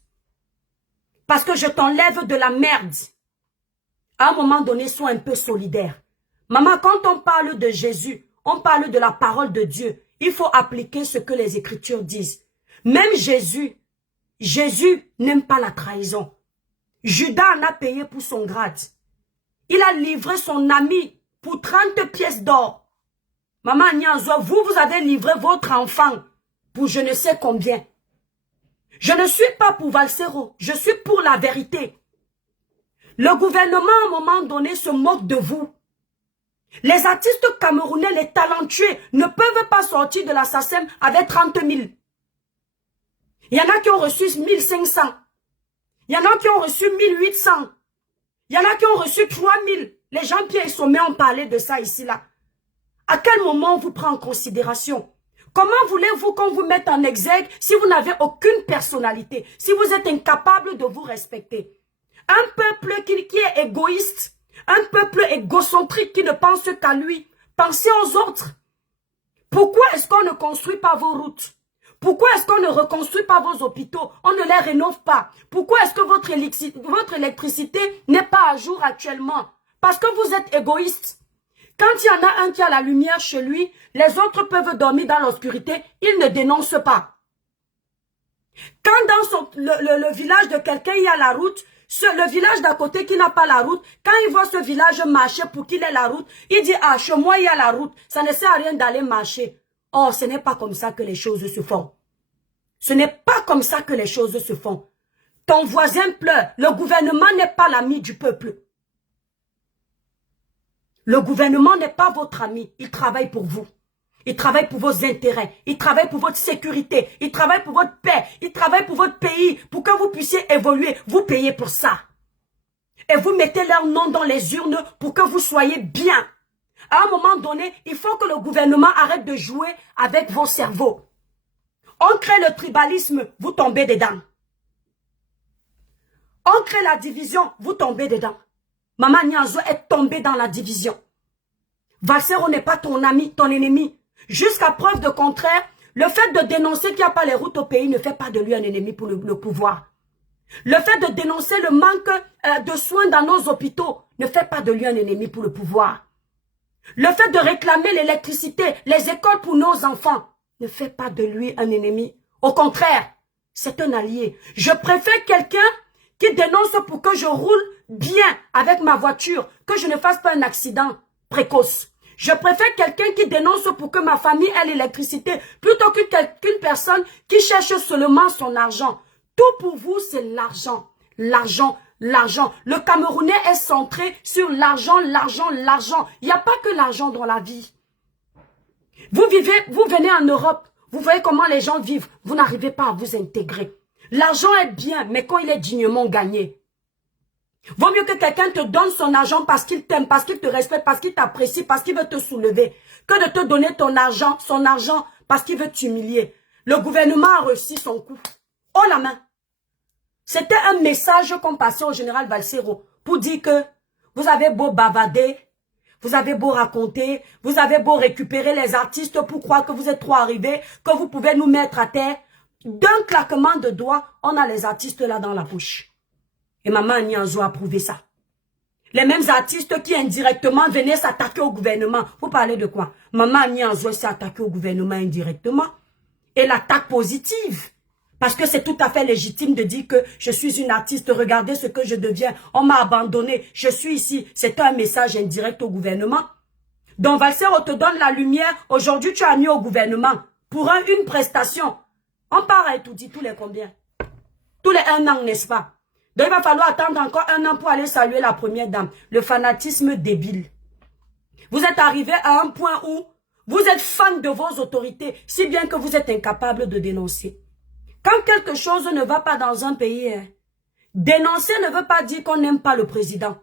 Parce que je t'enlève de la merde. À un moment donné, sois un peu solidaire. Maman, quand on parle de Jésus, on parle de la parole de Dieu. Il faut appliquer ce que les Écritures disent. Même Jésus n'aime pas la trahison. Judas en a payé pour son grade. Il a livré son ami pour 30 pièces d'or. Maman Nianzoué, vous avez livré votre enfant pour je ne sais combien. Je ne suis pas pour Valsero, je suis pour la vérité. Le gouvernement, à un moment donné, se moque de vous. Les artistes camerounais, les talentueux, ne peuvent pas sortir de la SACEM avec 30 000. Il y en a qui ont reçu 1500. Il y en a qui ont reçu 1800. Il y en a qui ont reçu 3000. Les gens Pierre et Sommet ont parlé de ça ici, là. À quel moment on vous prend en considération? Comment voulez-vous qu'on vous mette en exergue si vous n'avez aucune personnalité, si vous êtes incapable de vous respecter? Un peuple qui est égoïste, un peuple égocentrique qui ne pense qu'à lui. Pensez aux autres. Pourquoi est-ce qu'on ne construit pas vos routes? Pourquoi est-ce qu'on ne reconstruit pas vos hôpitaux? On ne les rénove pas. Pourquoi est-ce que votre électricité n'est pas à jour actuellement? Parce que vous êtes égoïste. Quand il y en a un qui a la lumière chez lui, les autres peuvent dormir dans l'obscurité, il ne dénonce pas. Quand dans le village de quelqu'un, il y a la route, le village d'à côté qui n'a pas la route, quand il voit ce village marcher pour qu'il ait la route, il dit, ah, chez moi, il y a la route, ça ne sert à rien d'aller marcher. Oh, ce n'est pas comme ça que les choses se font. Ce n'est pas comme ça que les choses se font. Ton voisin pleure, le gouvernement n'est pas l'ami du peuple. Le gouvernement n'est pas votre ami, il travaille pour vous. Il travaille pour vos intérêts, il travaille pour votre sécurité, il travaille pour votre paix, il travaille pour votre pays, pour que vous puissiez évoluer. Vous payez pour ça. Et vous mettez leur nom dans les urnes pour que vous soyez bien. À un moment donné, il faut que le gouvernement arrête de jouer avec vos cerveaux. On crée le tribalisme, vous tombez dedans. On crée la division, vous tombez dedans. Maman Nianzo est tombée dans la division. Valsero n'est pas ton ami, ton ennemi. Jusqu'à preuve de contraire, le fait de dénoncer qu'il n'y a pas les routes au pays ne fait pas de lui un ennemi pour le pouvoir. Le fait de dénoncer le manque de soins dans nos hôpitaux ne fait pas de lui un ennemi pour le pouvoir. Le fait de réclamer l'électricité, les écoles pour nos enfants ne fait pas de lui un ennemi. Au contraire, c'est un allié. Je préfère quelqu'un qui dénonce pour que je roule bien avec ma voiture, que je ne fasse pas un accident précoce. Je préfère quelqu'un qui dénonce pour que ma famille ait l'électricité, plutôt qu'une personne qui cherche seulement son argent. Tout pour vous, c'est l'argent. L'argent, l'argent. Le Camerounais est centré sur l'argent, l'argent, l'argent. Il n'y a pas que l'argent dans la vie. Vous venez en Europe, vous voyez comment les gens vivent. Vous n'arrivez pas à vous intégrer. L'argent est bien, mais quand il est dignement gagné. Vaut mieux que quelqu'un te donne son argent parce qu'il t'aime, parce qu'il te respecte, parce qu'il t'apprécie, parce qu'il veut te soulever, que de te donner son argent parce qu'il veut t'humilier. Le gouvernement a reçu son coup. Oh la main! C'était un message qu'on passait au général Valsero pour dire que vous avez beau bavader, vous avez beau raconter, vous avez beau récupérer les artistes pour croire que vous êtes trop arrivés, que vous pouvez nous mettre à terre. D'un claquement de doigts, on a les artistes là dans la bouche. Et Maman Nianzo a prouvé ça. Les mêmes artistes qui indirectement venaient s'attaquer au gouvernement. Vous parlez de quoi? Maman Nianzo s'est attaquée au gouvernement indirectement. Et l'attaque positive. Parce que c'est tout à fait légitime de dire que je suis une artiste, regardez ce que je deviens. On m'a abandonné, je suis ici. C'est un message indirect au gouvernement. Donc Valsero te donne la lumière. Aujourd'hui, tu as mis au gouvernement pour une prestation. On part à étudier tous les combien? Tous les 1 an, n'est-ce pas? Donc, il va falloir attendre encore 1 an pour aller saluer la première dame. Le fanatisme débile. Vous êtes arrivé à un point où vous êtes fan de vos autorités, si bien que vous êtes incapable de dénoncer. Quand quelque chose ne va pas dans un pays, dénoncer ne veut pas dire qu'on n'aime pas le président.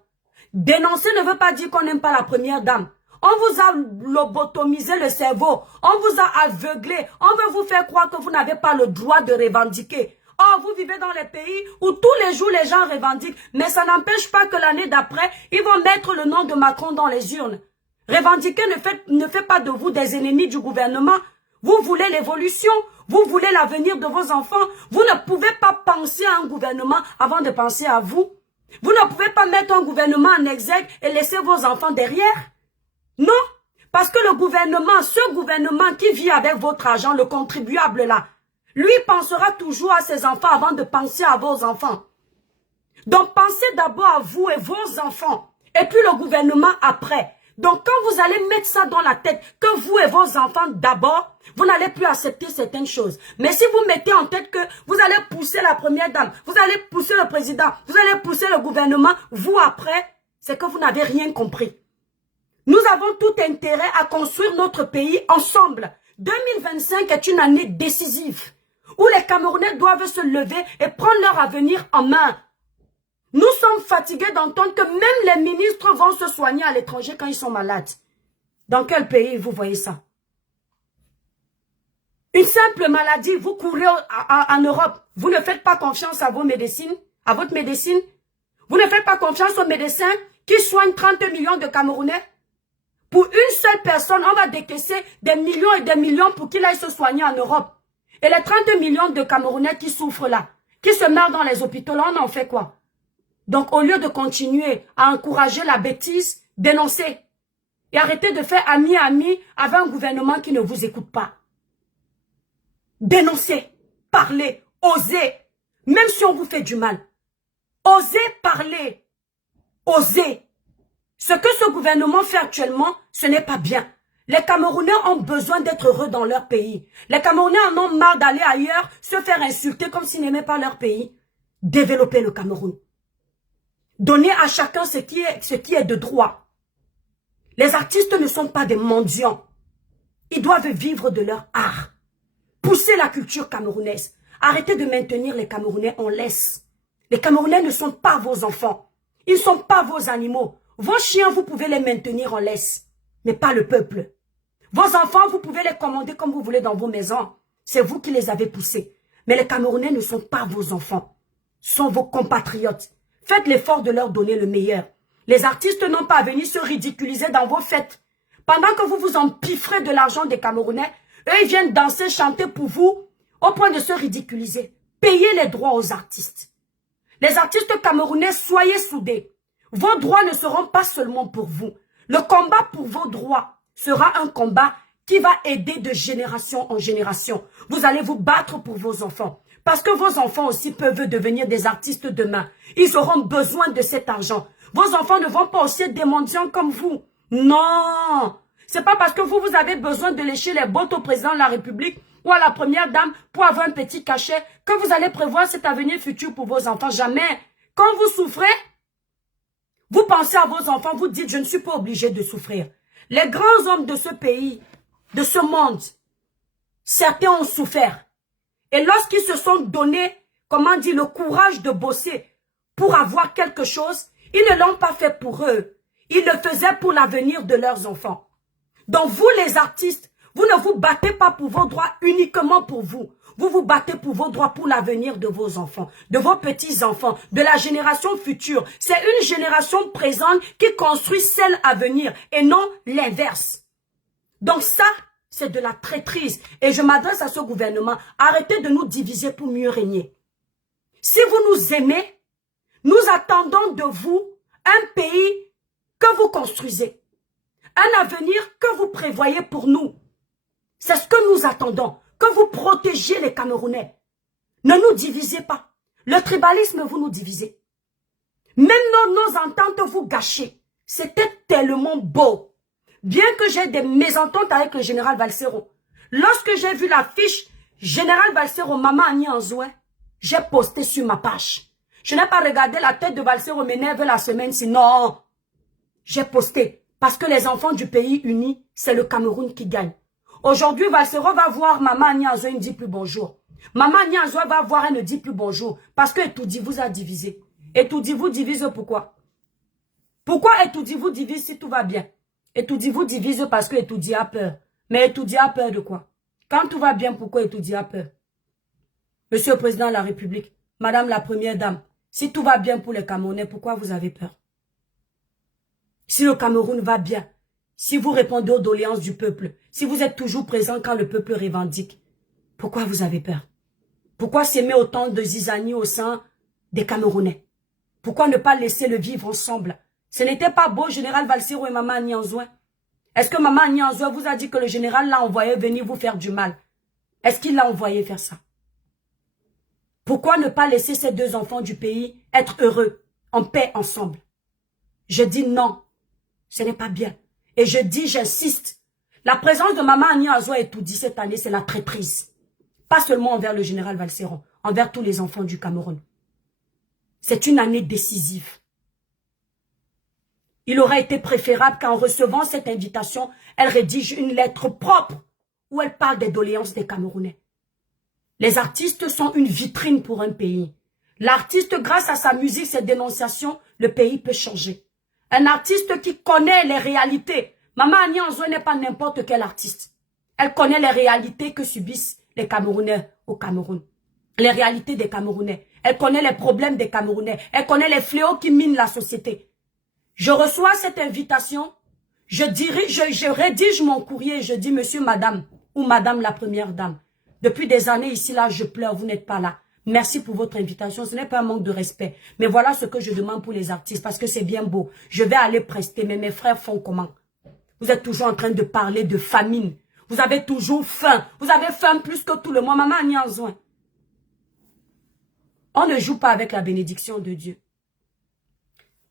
Dénoncer ne veut pas dire qu'on n'aime pas la première dame. On vous a lobotomisé le cerveau. On vous a aveuglé. On veut vous faire croire que vous n'avez pas le droit de revendiquer. Oh, vous vivez dans les pays où tous les jours les gens revendiquent. Mais ça n'empêche pas que l'année d'après, ils vont mettre le nom de Macron dans les urnes. Revendiquer ne fait pas de vous des ennemis du gouvernement. Vous voulez l'évolution. Vous voulez l'avenir de vos enfants. Vous ne pouvez pas penser à un gouvernement avant de penser à vous. Vous ne pouvez pas mettre un gouvernement en exergue et laisser vos enfants derrière. Non, parce que le gouvernement, ce gouvernement qui vit avec votre argent, le contribuable là, lui pensera toujours à ses enfants avant de penser à vos enfants. Donc pensez d'abord à vous et vos enfants, et puis le gouvernement après. Donc quand vous allez mettre ça dans la tête, que vous et vos enfants d'abord, vous n'allez plus accepter certaines choses. Mais si vous mettez en tête que vous allez pousser la première dame, vous allez pousser le président, vous allez pousser le gouvernement, vous après, c'est que vous n'avez rien compris. Nous avons tout intérêt à construire notre pays ensemble. 2025 est une année décisive où les Camerounais doivent se lever et prendre leur avenir en main. Nous sommes fatigués d'entendre que même les ministres vont se soigner à l'étranger quand ils sont malades. Dans quel pays vous voyez ça? Une simple maladie, vous courez en Europe. Vous ne faites pas confiance à vos médecines, à votre médecine. Vous ne faites pas confiance aux médecins qui soignent 30 millions de Camerounais. Pour une seule personne, on va décaisser des millions et des millions pour qu'il aille se soigner en Europe. Et les 30 millions de Camerounais qui souffrent là, qui se meurent dans les hôpitaux, là, on en fait quoi? Donc, au lieu de continuer à encourager la bêtise, dénoncez. Et arrêtez de faire ami-ami avec un gouvernement qui ne vous écoute pas. Dénoncez, parlez, osez, même si on vous fait du mal. Osez parler, osez. Ce que ce gouvernement fait actuellement, ce n'est pas bien. Les Camerounais ont besoin d'être heureux dans leur pays. Les Camerounais en ont marre d'aller ailleurs, se faire insulter comme s'ils n'aimaient pas leur pays. Développez le Cameroun. Donnez à chacun ce qui est de droit. Les artistes ne sont pas des mendiants. Ils doivent vivre de leur art. Poussez la culture camerounaise. Arrêtez de maintenir les Camerounais en laisse. Les Camerounais ne sont pas vos enfants. Ils ne sont pas vos animaux. Vos chiens, vous pouvez les maintenir en laisse, mais pas le peuple. Vos enfants, vous pouvez les commander comme vous voulez dans vos maisons. C'est vous qui les avez poussés. Mais les Camerounais ne sont pas vos enfants. Ce sont vos compatriotes. Faites l'effort de leur donner le meilleur. Les artistes n'ont pas à venir se ridiculiser dans vos fêtes. Pendant que vous vous empiffrez de l'argent des Camerounais, eux, ils viennent danser, chanter pour vous, au point de se ridiculiser. Payez les droits aux artistes. Les artistes camerounais, soyez soudés. Vos droits ne seront pas seulement pour vous. Le combat pour vos droits sera un combat qui va aider de génération en génération. Vous allez vous battre pour vos enfants. Parce que vos enfants aussi peuvent devenir des artistes demain. Ils auront besoin de cet argent. Vos enfants ne vont pas aussi être des mendiants comme vous. Non! C'est pas parce que vous avez besoin de lécher les bottes au président de la République ou à la première dame pour avoir un petit cachet que vous allez prévoir cet avenir futur pour vos enfants. Jamais. Quand vous souffrez, vous pensez à vos enfants, vous dites, je ne suis pas obligé de souffrir. Les grands hommes de ce pays, de ce monde, certains ont souffert. Et lorsqu'ils se sont donné, comment dire, le courage de bosser pour avoir quelque chose, ils ne l'ont pas fait pour eux. Ils le faisaient pour l'avenir de leurs enfants. Donc vous les artistes, vous ne vous battez pas pour vos droits uniquement pour vous. Vous vous battez pour vos droits, pour l'avenir de vos enfants, de vos petits-enfants, de la génération future. C'est une génération présente qui construit celle à venir et non l'inverse. Donc ça, c'est de la traîtrise. Et je m'adresse à ce gouvernement. Arrêtez de nous diviser pour mieux régner. Si vous nous aimez, nous attendons de vous un pays que vous construisez. Un avenir que vous prévoyez pour nous. C'est ce que nous attendons. Que vous protégiez les Camerounais. Ne nous divisez pas. Le tribalisme, vous nous divisez. Même nos ententes, vous gâchez. C'était tellement beau. Bien que j'ai des mésententes avec le général Valsero. Lorsque j'ai vu l'affiche Général Valsero, Maman Annie Anzoué, j'ai posté sur ma page. Je n'ai pas regardé la tête de Valsero m'énerve la semaine-ci. Non. J'ai posté. Parce que les enfants du pays uni, c'est le Cameroun qui gagne. Aujourd'hui, Valsero va voir Maman Annie Anzoué, il ne dit plus bonjour. Maman Annie Anzoué va voir, elle ne dit plus bonjour. Parce que Etoudi vous a divisé. Etoudi vous divise pourquoi? Pourquoi Etoudi vous divise si tout va bien? Etoudi vous divise parce que Etoudi a peur. Mais Etoudi a peur de quoi? Quand tout va bien, pourquoi Etoudi a peur? Monsieur le Président de la République, Madame la Première Dame, si tout va bien pour les Camerounais, pourquoi vous avez peur? Si le Cameroun va bien, si vous répondez aux doléances du peuple, si vous êtes toujours présent quand le peuple revendique, pourquoi vous avez peur? Pourquoi s'aimer autant de zizanie au sein des Camerounais? Pourquoi ne pas laisser le vivre ensemble? Ce n'était pas beau, Général Valsero et Maman Annie Anzoué. Est-ce que Maman Annie Anzoué vous a dit que le général l'a envoyé venir vous faire du mal? Est-ce qu'il l'a envoyé faire ça? Pourquoi ne pas laisser ces deux enfants du pays être heureux, en paix ensemble? Je dis non, ce n'est pas bien. Et je dis, j'insiste, la présence de Maman Annie Anzoué et tout dit cette année, c'est la traîtrise. Pas seulement envers le général Valsero, envers tous les enfants du Cameroun. C'est une année décisive. Il aurait été préférable qu'en recevant cette invitation, elle rédige une lettre propre où elle parle des doléances des Camerounais. Les artistes sont une vitrine pour un pays. L'artiste, grâce à sa musique, ses dénonciations, le pays peut changer. Un artiste qui connaît les réalités. Maman Annie Anzoé n'est pas n'importe quel artiste. Elle connaît les réalités que subissent les Camerounais au Cameroun. Les réalités des Camerounais. Elle connaît les problèmes des Camerounais. Elle connaît les fléaux qui minent la société. Je reçois cette invitation. Je rédige mon courrier. Je dis, monsieur, madame, ou madame la première dame. Depuis des années, ici, là, je pleure. Vous n'êtes pas là. Merci pour votre invitation. Ce n'est pas un manque de respect. Mais voilà ce que je demande pour les artistes. Parce que c'est bien beau. Je vais aller prester. Mais mes frères font comment? Vous êtes toujours en train de parler de famine. Vous avez toujours faim. Vous avez faim plus que tout le monde. Maman Annie Anzoé. On ne joue pas avec la bénédiction de Dieu.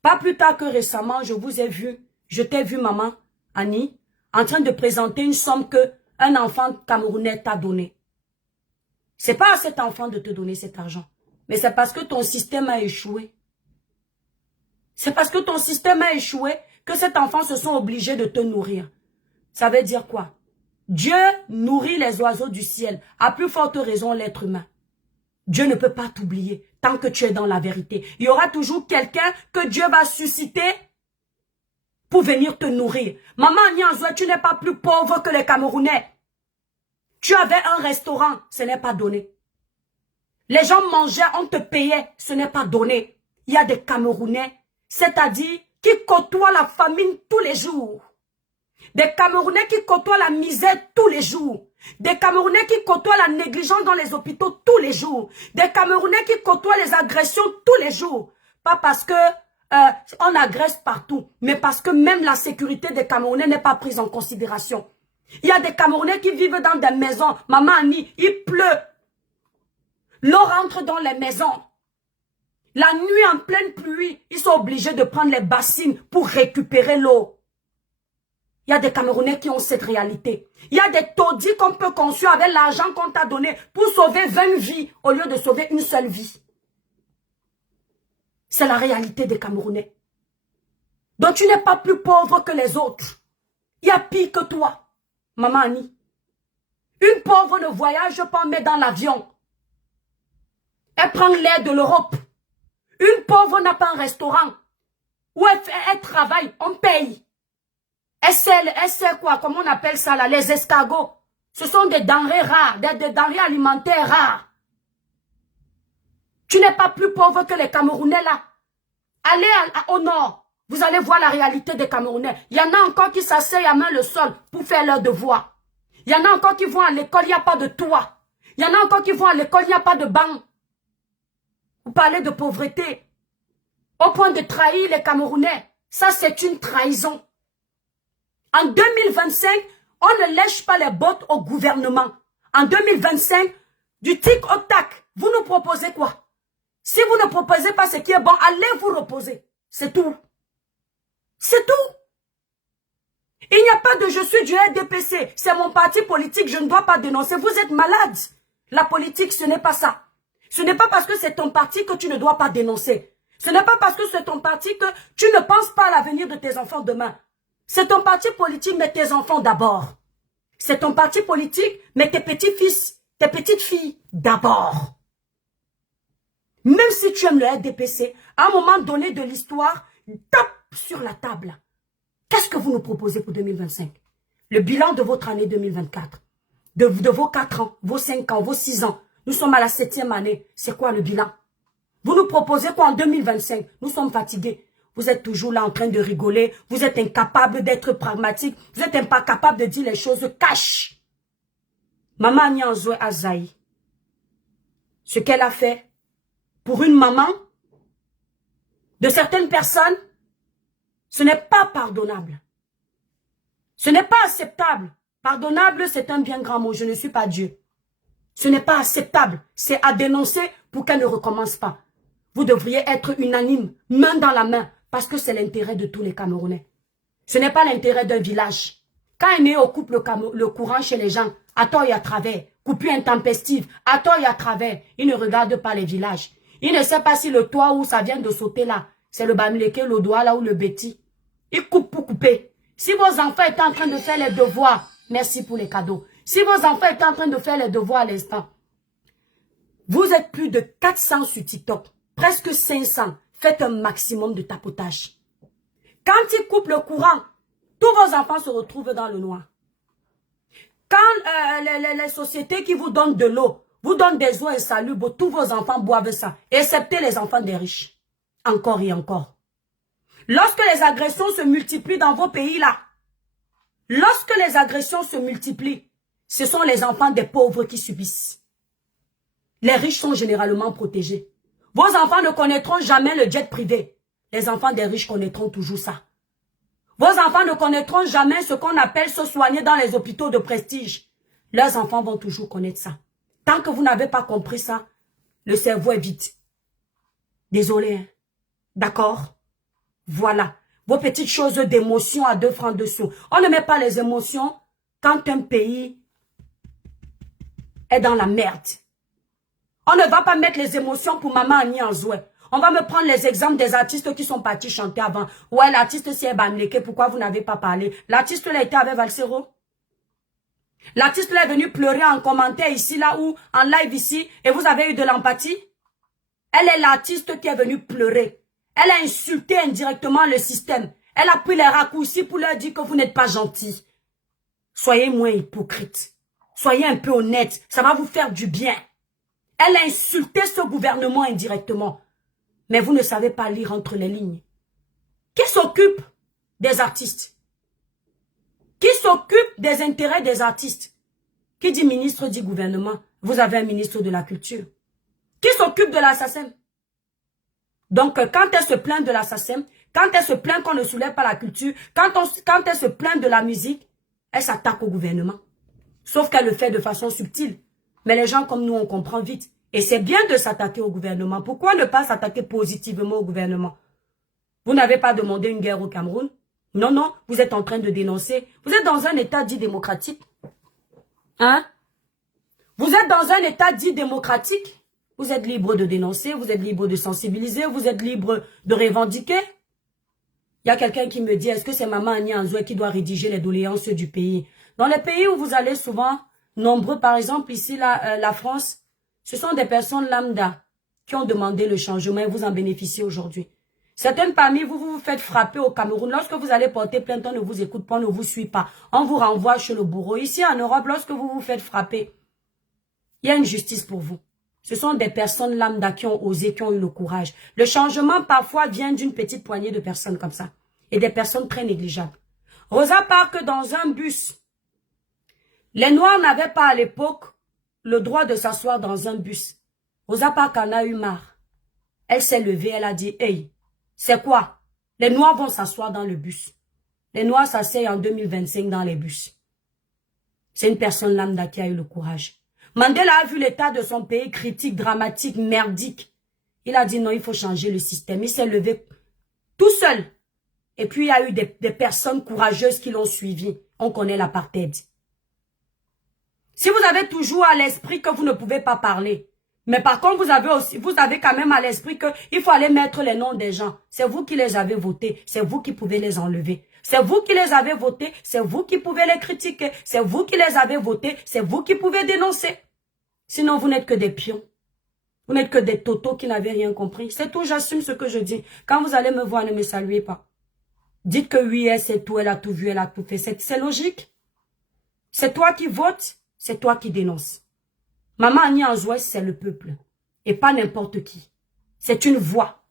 Pas plus tard que récemment, je vous ai vu, je t'ai vu, maman Annie, en train de présenter une somme que un enfant camerounais t'a donnée. C'est pas à cet enfant de te donner cet argent, mais c'est parce que ton système a échoué. C'est parce que ton système a échoué que cet enfant se sont obligés de te nourrir. Ça veut dire quoi? Dieu nourrit les oiseaux du ciel, à plus forte raison l'être humain. Dieu ne peut pas t'oublier tant que tu es dans la vérité. Il y aura toujours quelqu'un que Dieu va susciter pour venir te nourrir. Maman Annie Anzoé, tu n'es pas plus pauvre que les Camerounais. Tu avais un restaurant, ce n'est pas donné. Les gens mangeaient, on te payait, ce n'est pas donné. Il y a des Camerounais, c'est-à-dire qui côtoient la famine tous les jours. Des Camerounais qui côtoient la misère tous les jours. Des Camerounais qui côtoient la négligence dans les hôpitaux tous les jours. Des Camerounais qui côtoient les agressions tous les jours. Pas parce que on agresse partout, mais parce que même la sécurité des Camerounais n'est pas prise en considération. Il y a des Camerounais qui vivent dans des maisons. Maman Annie, il pleut. L'eau rentre dans les maisons. La nuit en pleine pluie, ils sont obligés de prendre les bassines pour récupérer l'eau. Il y a des Camerounais qui ont cette réalité. Il y a des taudis qu'on peut construire avec l'argent qu'on t'a donné pour sauver 20 vies au lieu de sauver une seule vie. C'est la réalité des Camerounais. Donc tu n'es pas plus pauvre que les autres. Il y a pire que toi, maman Annie. Une pauvre ne voyage pas, mais dans l'avion. Elle prend l'air de l'Europe. Une pauvre n'a pas un restaurant. Où elle travaille, on paye. Elle sait quoi, comment on appelle ça là, les escargots. Ce sont des denrées rares, des denrées alimentaires rares. Tu n'es pas plus pauvre que les Camerounais là. Allez au nord, vous allez voir la réalité des Camerounais. Il y en a encore qui s'asseyent à main le sol pour faire leurs devoirs. Il y en a encore qui vont à l'école, il n'y a pas de toit. Il y en a encore qui vont à l'école, il n'y a pas de banc. Vous parlez de pauvreté. Au point de trahir les Camerounais. Ça, c'est une trahison. En 2025, on ne lèche pas les bottes au gouvernement. En 2025, du tic au tac, vous nous proposez quoi? Si vous ne proposez pas ce qui est bon, allez vous reposer. C'est tout. C'est tout. Il n'y a pas de je suis du RDPC. C'est mon parti politique, je ne dois pas dénoncer. Vous êtes malade. La politique, ce n'est pas ça. Ce n'est pas parce que c'est ton parti que tu ne dois pas dénoncer. Ce n'est pas parce que c'est ton parti que tu ne penses pas à l'avenir de tes enfants demain. C'est ton parti politique, mais tes enfants d'abord. C'est ton parti politique, mais tes petits-fils, tes petites-filles d'abord. Même si tu aimes le RDPC, à un moment donné de l'histoire, tape sur la table. Qu'est-ce que vous nous proposez pour 2025? Le bilan de votre année 2024. De vos 4 ans, vos 5 ans, vos 6 ans. Nous sommes à la 7e année. C'est quoi le bilan? Vous nous proposez quoi en 2025? Nous sommes fatigués. Vous êtes toujours là en train de rigoler. Vous êtes incapable d'être pragmatique. Vous êtes incapable de dire les choses cash. Maman Annie Anzoé Azaï, ce qu'elle a fait pour une maman de certaines personnes, ce n'est pas pardonnable. Ce n'est pas acceptable. Pardonnable, c'est un bien grand mot. Je ne suis pas Dieu. Ce n'est pas acceptable. C'est à dénoncer pour qu'elle ne recommence pas. Vous devriez être unanime, main dans la main, parce que c'est l'intérêt de tous les Camerounais. Ce n'est pas l'intérêt d'un village. Quand Enéo coupe le courant chez les gens, à tort et à travers, coupure intempestive, à tort et à travers, il ne regarde pas les villages. Il ne sait pas si le toit où ça vient de sauter là, c'est le Bamileke, le doigt là ou le Betty. Il coupe pour couper. Si vos enfants étaient en train de faire les devoirs, merci pour les cadeaux. Si vos enfants étaient en train de faire les devoirs à l'instant, Vous êtes plus de 400 sur TikTok. Presque 500. Faites un maximum de tapotage. Quand ils coupent le courant, tous vos enfants se retrouvent dans le noir. Quand les sociétés qui vous donnent de l'eau, vous donnent des eaux insalubres, tous vos enfants boivent ça, excepté les enfants des riches. Encore et encore. Lorsque les agressions se multiplient dans vos pays-là, lorsque les agressions se multiplient, ce sont les enfants des pauvres qui subissent. Les riches sont généralement protégés. Vos enfants ne connaîtront jamais le jet privé. Les enfants des riches connaîtront toujours ça. Vos enfants ne connaîtront jamais ce qu'on appelle se soigner dans les hôpitaux de prestige. Leurs enfants vont toujours connaître ça. Tant que vous n'avez pas compris ça, le cerveau est vide. Désolé, hein? D'accord? Voilà. Vos petites choses d'émotion à 2 francs dessous. On ne met pas les émotions quand un pays est dans la merde. On ne va pas mettre les émotions pour Maman Annie Anzoué. On va me prendre les exemples des artistes qui sont partis chanter avant. Ouais, l'artiste c'est Bamleke, pourquoi vous n'avez pas parlé? L'artiste là était avec Valsero. L'artiste là est venu pleurer en commentaire ici, là, ou en live ici, et vous avez eu de l'empathie. Elle est l'artiste qui est venue pleurer. Elle a insulté indirectement le système. Elle a pris les raccourcis pour leur dire que vous n'êtes pas gentil. Soyez moins hypocrite. Soyez un peu honnête. Ça va vous faire du bien. Elle a insulté ce gouvernement indirectement. Mais vous ne savez pas lire entre les lignes. Qui s'occupe des artistes? Qui s'occupe des intérêts des artistes? Qui dit ministre dit gouvernement? Vous avez un ministre de la culture. Qui s'occupe de l'assassin? Donc, quand elle se plaint de l'assassin, quand elle se plaint qu'on ne soulève pas la culture, quand elle se plaint de la musique, elle s'attaque au gouvernement. Sauf qu'elle le fait de façon subtile. Mais les gens comme nous, on comprend vite. Et c'est bien de s'attaquer au gouvernement. Pourquoi ne pas s'attaquer positivement au gouvernement? Vous n'avez pas demandé une guerre au Cameroun? Non, non, vous êtes en train de dénoncer. Vous êtes dans un état dit démocratique. Hein? Vous êtes dans un état dit démocratique. Vous êtes libre de dénoncer, vous êtes libre de sensibiliser, vous êtes libre de revendiquer. Il y a quelqu'un qui me dit, est-ce que c'est Maman Annie Anzoué qui doit rédiger les doléances du pays? Dans les pays où vous allez souvent, nombreux, par exemple ici, la France, ce sont des personnes lambda qui ont demandé le changement et vous en bénéficiez aujourd'hui. Certaines parmi vous, vous faites frapper au Cameroun. Lorsque vous allez porter plainte, on ne vous écoute pas, on ne vous suit pas. On vous renvoie chez le bourreau. Ici en Europe, lorsque vous vous faites frapper, il y a une justice pour vous. Ce sont des personnes lambda qui ont osé, qui ont eu le courage. Le changement parfois vient d'une petite poignée de personnes comme ça. Et des personnes très négligeables. Rosa Parks dans un bus. Les Noirs n'avaient pas à l'époque le droit de s'asseoir dans un bus. Rosa Parks en a eu marre. Elle s'est levée, elle a dit, hey, c'est quoi? Les Noirs vont s'asseoir dans le bus. Les Noirs s'asseyent en 2025 dans les bus. C'est une personne lambda qui a eu le courage. Mandela a vu l'état de son pays critique, dramatique, merdique. Il a dit non, il faut changer le système. Il s'est levé tout seul. Et puis il y a eu des personnes courageuses qui l'ont suivi. On connaît l'apartheid. Si vous avez toujours à l'esprit que vous ne pouvez pas parler, mais par contre vous avez quand même à l'esprit qu'il faut aller mettre les noms des gens. C'est vous qui les avez votés. C'est vous qui pouvez les enlever. C'est vous qui les avez votés. C'est vous qui pouvez les critiquer. C'est vous qui les avez votés. C'est vous qui pouvez dénoncer. Sinon, vous n'êtes que des pions. Vous n'êtes que des totos qui n'avaient rien compris. C'est tout, j'assume ce que je dis. Quand vous allez me voir, ne me saluez pas. Dites que oui, elle sait tout, elle a tout vu, elle a tout fait. C'est logique. C'est toi qui votes, c'est toi qui dénonces. Maman Annie Anzoué, c'est le peuple. Et pas n'importe qui. C'est une voix.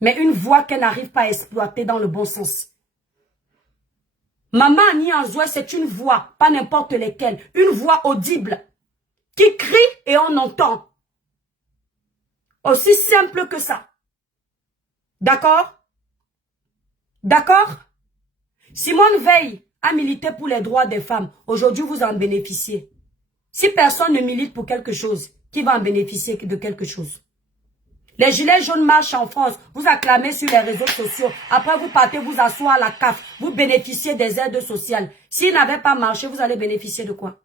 Mais une voix qu'elle n'arrive pas à exploiter dans le bon sens. Maman Annie Anzoué, c'est une voix, pas n'importe lesquelles. Une voix audible. Qui crie et on entend. Aussi simple que ça. D'accord? D'accord? Simone Veil a milité pour les droits des femmes. Aujourd'hui, vous en bénéficiez. Si personne ne milite pour quelque chose, qui va en bénéficier de quelque chose? Les gilets jaunes marchent en France. Vous acclamez sur les réseaux sociaux. Après, vous partez vous asseoir à la CAF. Vous bénéficiez des aides sociales. S'ils n'avaient pas marché, vous allez bénéficier de quoi?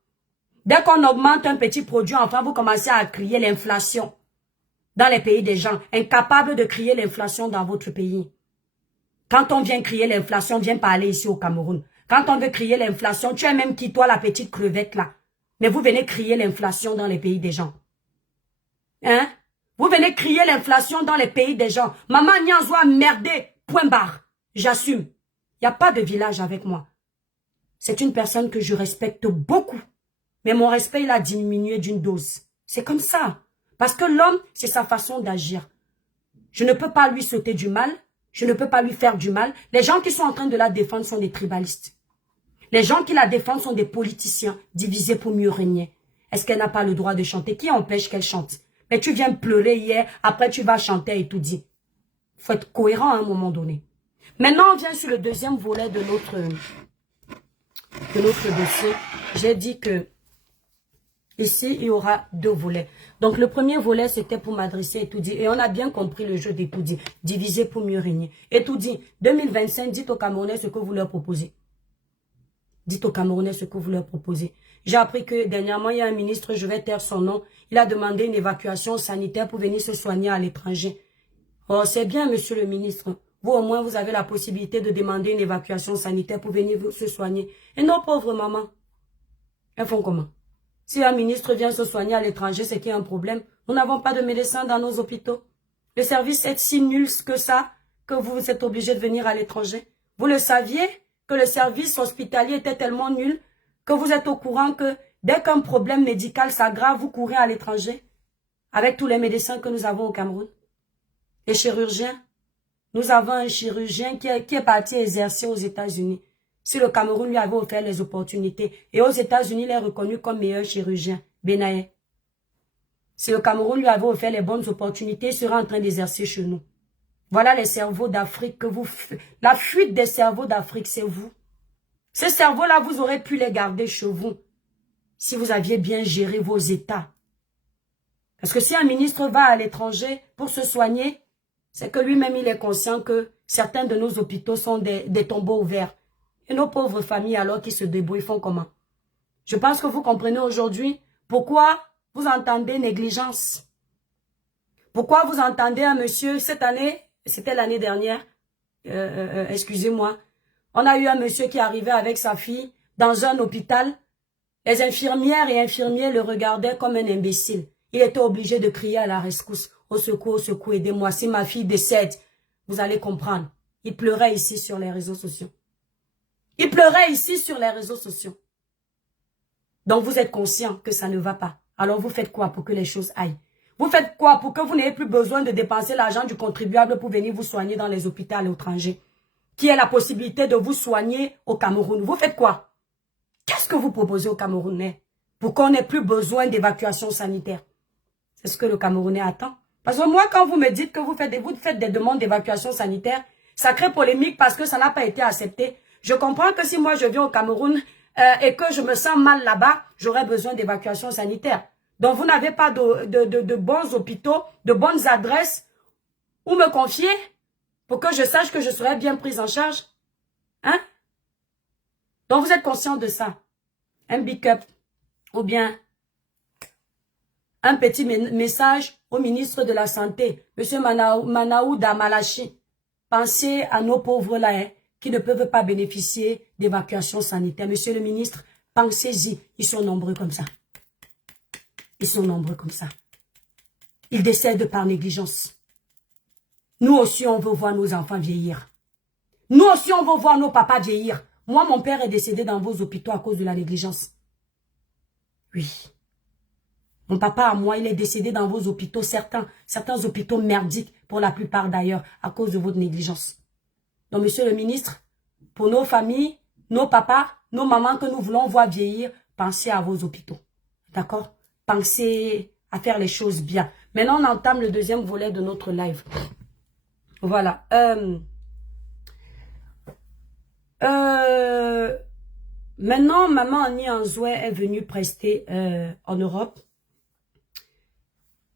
Dès qu'on augmente un petit produit, enfin, vous commencez à crier l'inflation dans les pays des gens, incapables de crier l'inflation dans votre pays. Quand on vient crier l'inflation, viens parler ici au Cameroun. Quand on veut crier l'inflation, tu es même qui, toi, la petite crevette là. Mais vous venez crier l'inflation dans les pays des gens. Hein? Vous venez crier l'inflation dans les pays des gens. Maman Nianzo a merdé. Point barre. J'assume. Il n'y a pas de village avec moi. C'est une personne que je respecte beaucoup. Mais mon respect, il a diminué d'une dose. C'est comme ça. Parce que l'homme, c'est sa façon d'agir. Je ne peux pas lui sauter du mal. Je ne peux pas lui faire du mal. Les gens qui sont en train de la défendre sont des tribalistes. Les gens qui la défendent sont des politiciens divisés pour mieux régner. Est-ce qu'elle n'a pas le droit de chanter? Qui empêche qu'elle chante? Mais tu viens pleurer hier, après tu vas chanter et tout dit. Il faut être cohérent à un moment donné. Maintenant, on vient sur le deuxième volet de notre dossier. J'ai dit que ici, il y aura deux volets. Donc, le premier volet, c'était pour m'adresser et tout dit. Et on a bien compris le jeu des tout dit. Diviser pour mieux régner. Et tout dit, 2025, dites aux Camerounais ce que vous leur proposez. Dites aux Camerounais ce que vous leur proposez. J'ai appris que dernièrement, il y a un ministre, je vais taire son nom, il a demandé une évacuation sanitaire pour venir se soigner à l'étranger. Oh, c'est bien, monsieur le ministre. Vous, au moins, vous avez la possibilité de demander une évacuation sanitaire pour venir se soigner. Et nos pauvres mamans, elles font comment? Si un ministre vient se soigner à l'étranger, c'est qu'il y a un problème. Nous n'avons pas de médecins dans nos hôpitaux. Le service est si nul que ça, que vous êtes obligé de venir à l'étranger. Vous le saviez que le service hospitalier était tellement nul que vous êtes au courant que dès qu'un problème médical s'aggrave, vous courez à l'étranger avec tous les médecins que nous avons au Cameroun. Les chirurgiens, nous avons un chirurgien qui est parti exercer aux États-Unis. Si le Cameroun lui avait offert les opportunités, et aux États-Unis, il est reconnu comme meilleur chirurgien, Benaye. Si le Cameroun lui avait offert les bonnes opportunités, il serait en train d'exercer chez nous. Voilà les cerveaux d'Afrique que vous... La fuite des cerveaux d'Afrique, c'est vous. Ces cerveaux-là, vous aurez pu les garder chez vous si vous aviez bien géré vos États. Parce que si un ministre va à l'étranger pour se soigner, c'est que lui-même, il est conscient que certains de nos hôpitaux sont des tombeaux ouverts. Et nos pauvres familles, alors qui se débrouillent, font comment? Je pense que vous comprenez aujourd'hui pourquoi vous entendez négligence. Pourquoi vous entendez un monsieur, cette année, c'était l'année dernière, excusez-moi, on a eu un monsieur qui arrivait avec sa fille dans un hôpital. Les infirmières et infirmiers le regardaient comme un imbécile. Il était obligé de crier à la rescousse. Au secours, aidez-moi. Si ma fille décède, vous allez comprendre. Il pleurait ici sur les réseaux sociaux. Il pleurait ici sur les réseaux sociaux. Donc vous êtes conscient que ça ne va pas. Alors vous faites quoi pour que les choses aillent? Vous faites quoi pour que vous n'ayez plus besoin de dépenser l'argent du contribuable pour venir vous soigner dans les hôpitaux à l'étranger? Qui a la possibilité de vous soigner au Cameroun? Vous faites quoi? Qu'est-ce que vous proposez aux Camerounais pour qu'on n'ait plus besoin d'évacuation sanitaire? C'est ce que le Camerounais attend. Parce que moi, quand vous me dites que vous faites des demandes d'évacuation sanitaire, ça crée polémique parce que ça n'a pas été accepté. Je comprends que si moi je viens au Cameroun et que je me sens mal là-bas, j'aurais besoin d'évacuation sanitaire. Donc vous n'avez pas de bons hôpitaux, de bonnes adresses où me confier pour que je sache que je serai bien prise en charge. Hein? Donc vous êtes conscient de ça. Un big up ou bien un petit message au ministre de la Santé, M. Manaouda Malachi. Pensez à nos pauvres là, hein, qui ne peuvent pas bénéficier d'évacuation sanitaire. Monsieur le ministre, pensez-y. Ils sont nombreux comme ça. Ils sont nombreux comme ça. Ils décèdent par négligence. Nous aussi, on veut voir nos enfants vieillir. Nous aussi, on veut voir nos papas vieillir. Moi, mon père est décédé dans vos hôpitaux à cause de la négligence. Oui. Mon papa, à moi, il est décédé dans vos hôpitaux, certains hôpitaux merdiques, pour la plupart d'ailleurs, à cause de votre négligence. Donc, monsieur le ministre, pour nos familles, nos papas, nos mamans que nous voulons voir vieillir, pensez à vos hôpitaux. D'accord? Pensez à faire les choses bien. Maintenant, on entame le deuxième volet de notre live. Voilà. Maintenant, maman Annie Anzoué est venue prester en Europe.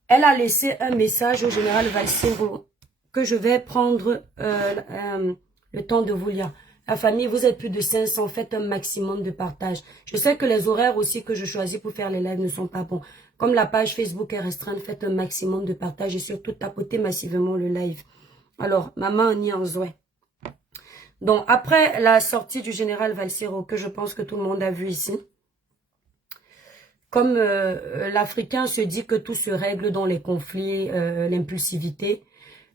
Elle a laissé un message au général Valsero que je vais prendre le temps de vous lire. La famille, vous êtes plus de 500, faites un maximum de partage. Je sais que les horaires aussi que je choisis pour faire les lives ne sont pas bons. Comme la page Facebook est restreinte, faites un maximum de partage et surtout tapotez massivement le live. Alors, maman Annie Anzoué. Donc, après la sortie du général Valsero, que je pense que tout le monde a vu ici, Comme l'Africain se dit que tout se règle dans les conflits, l'impulsivité.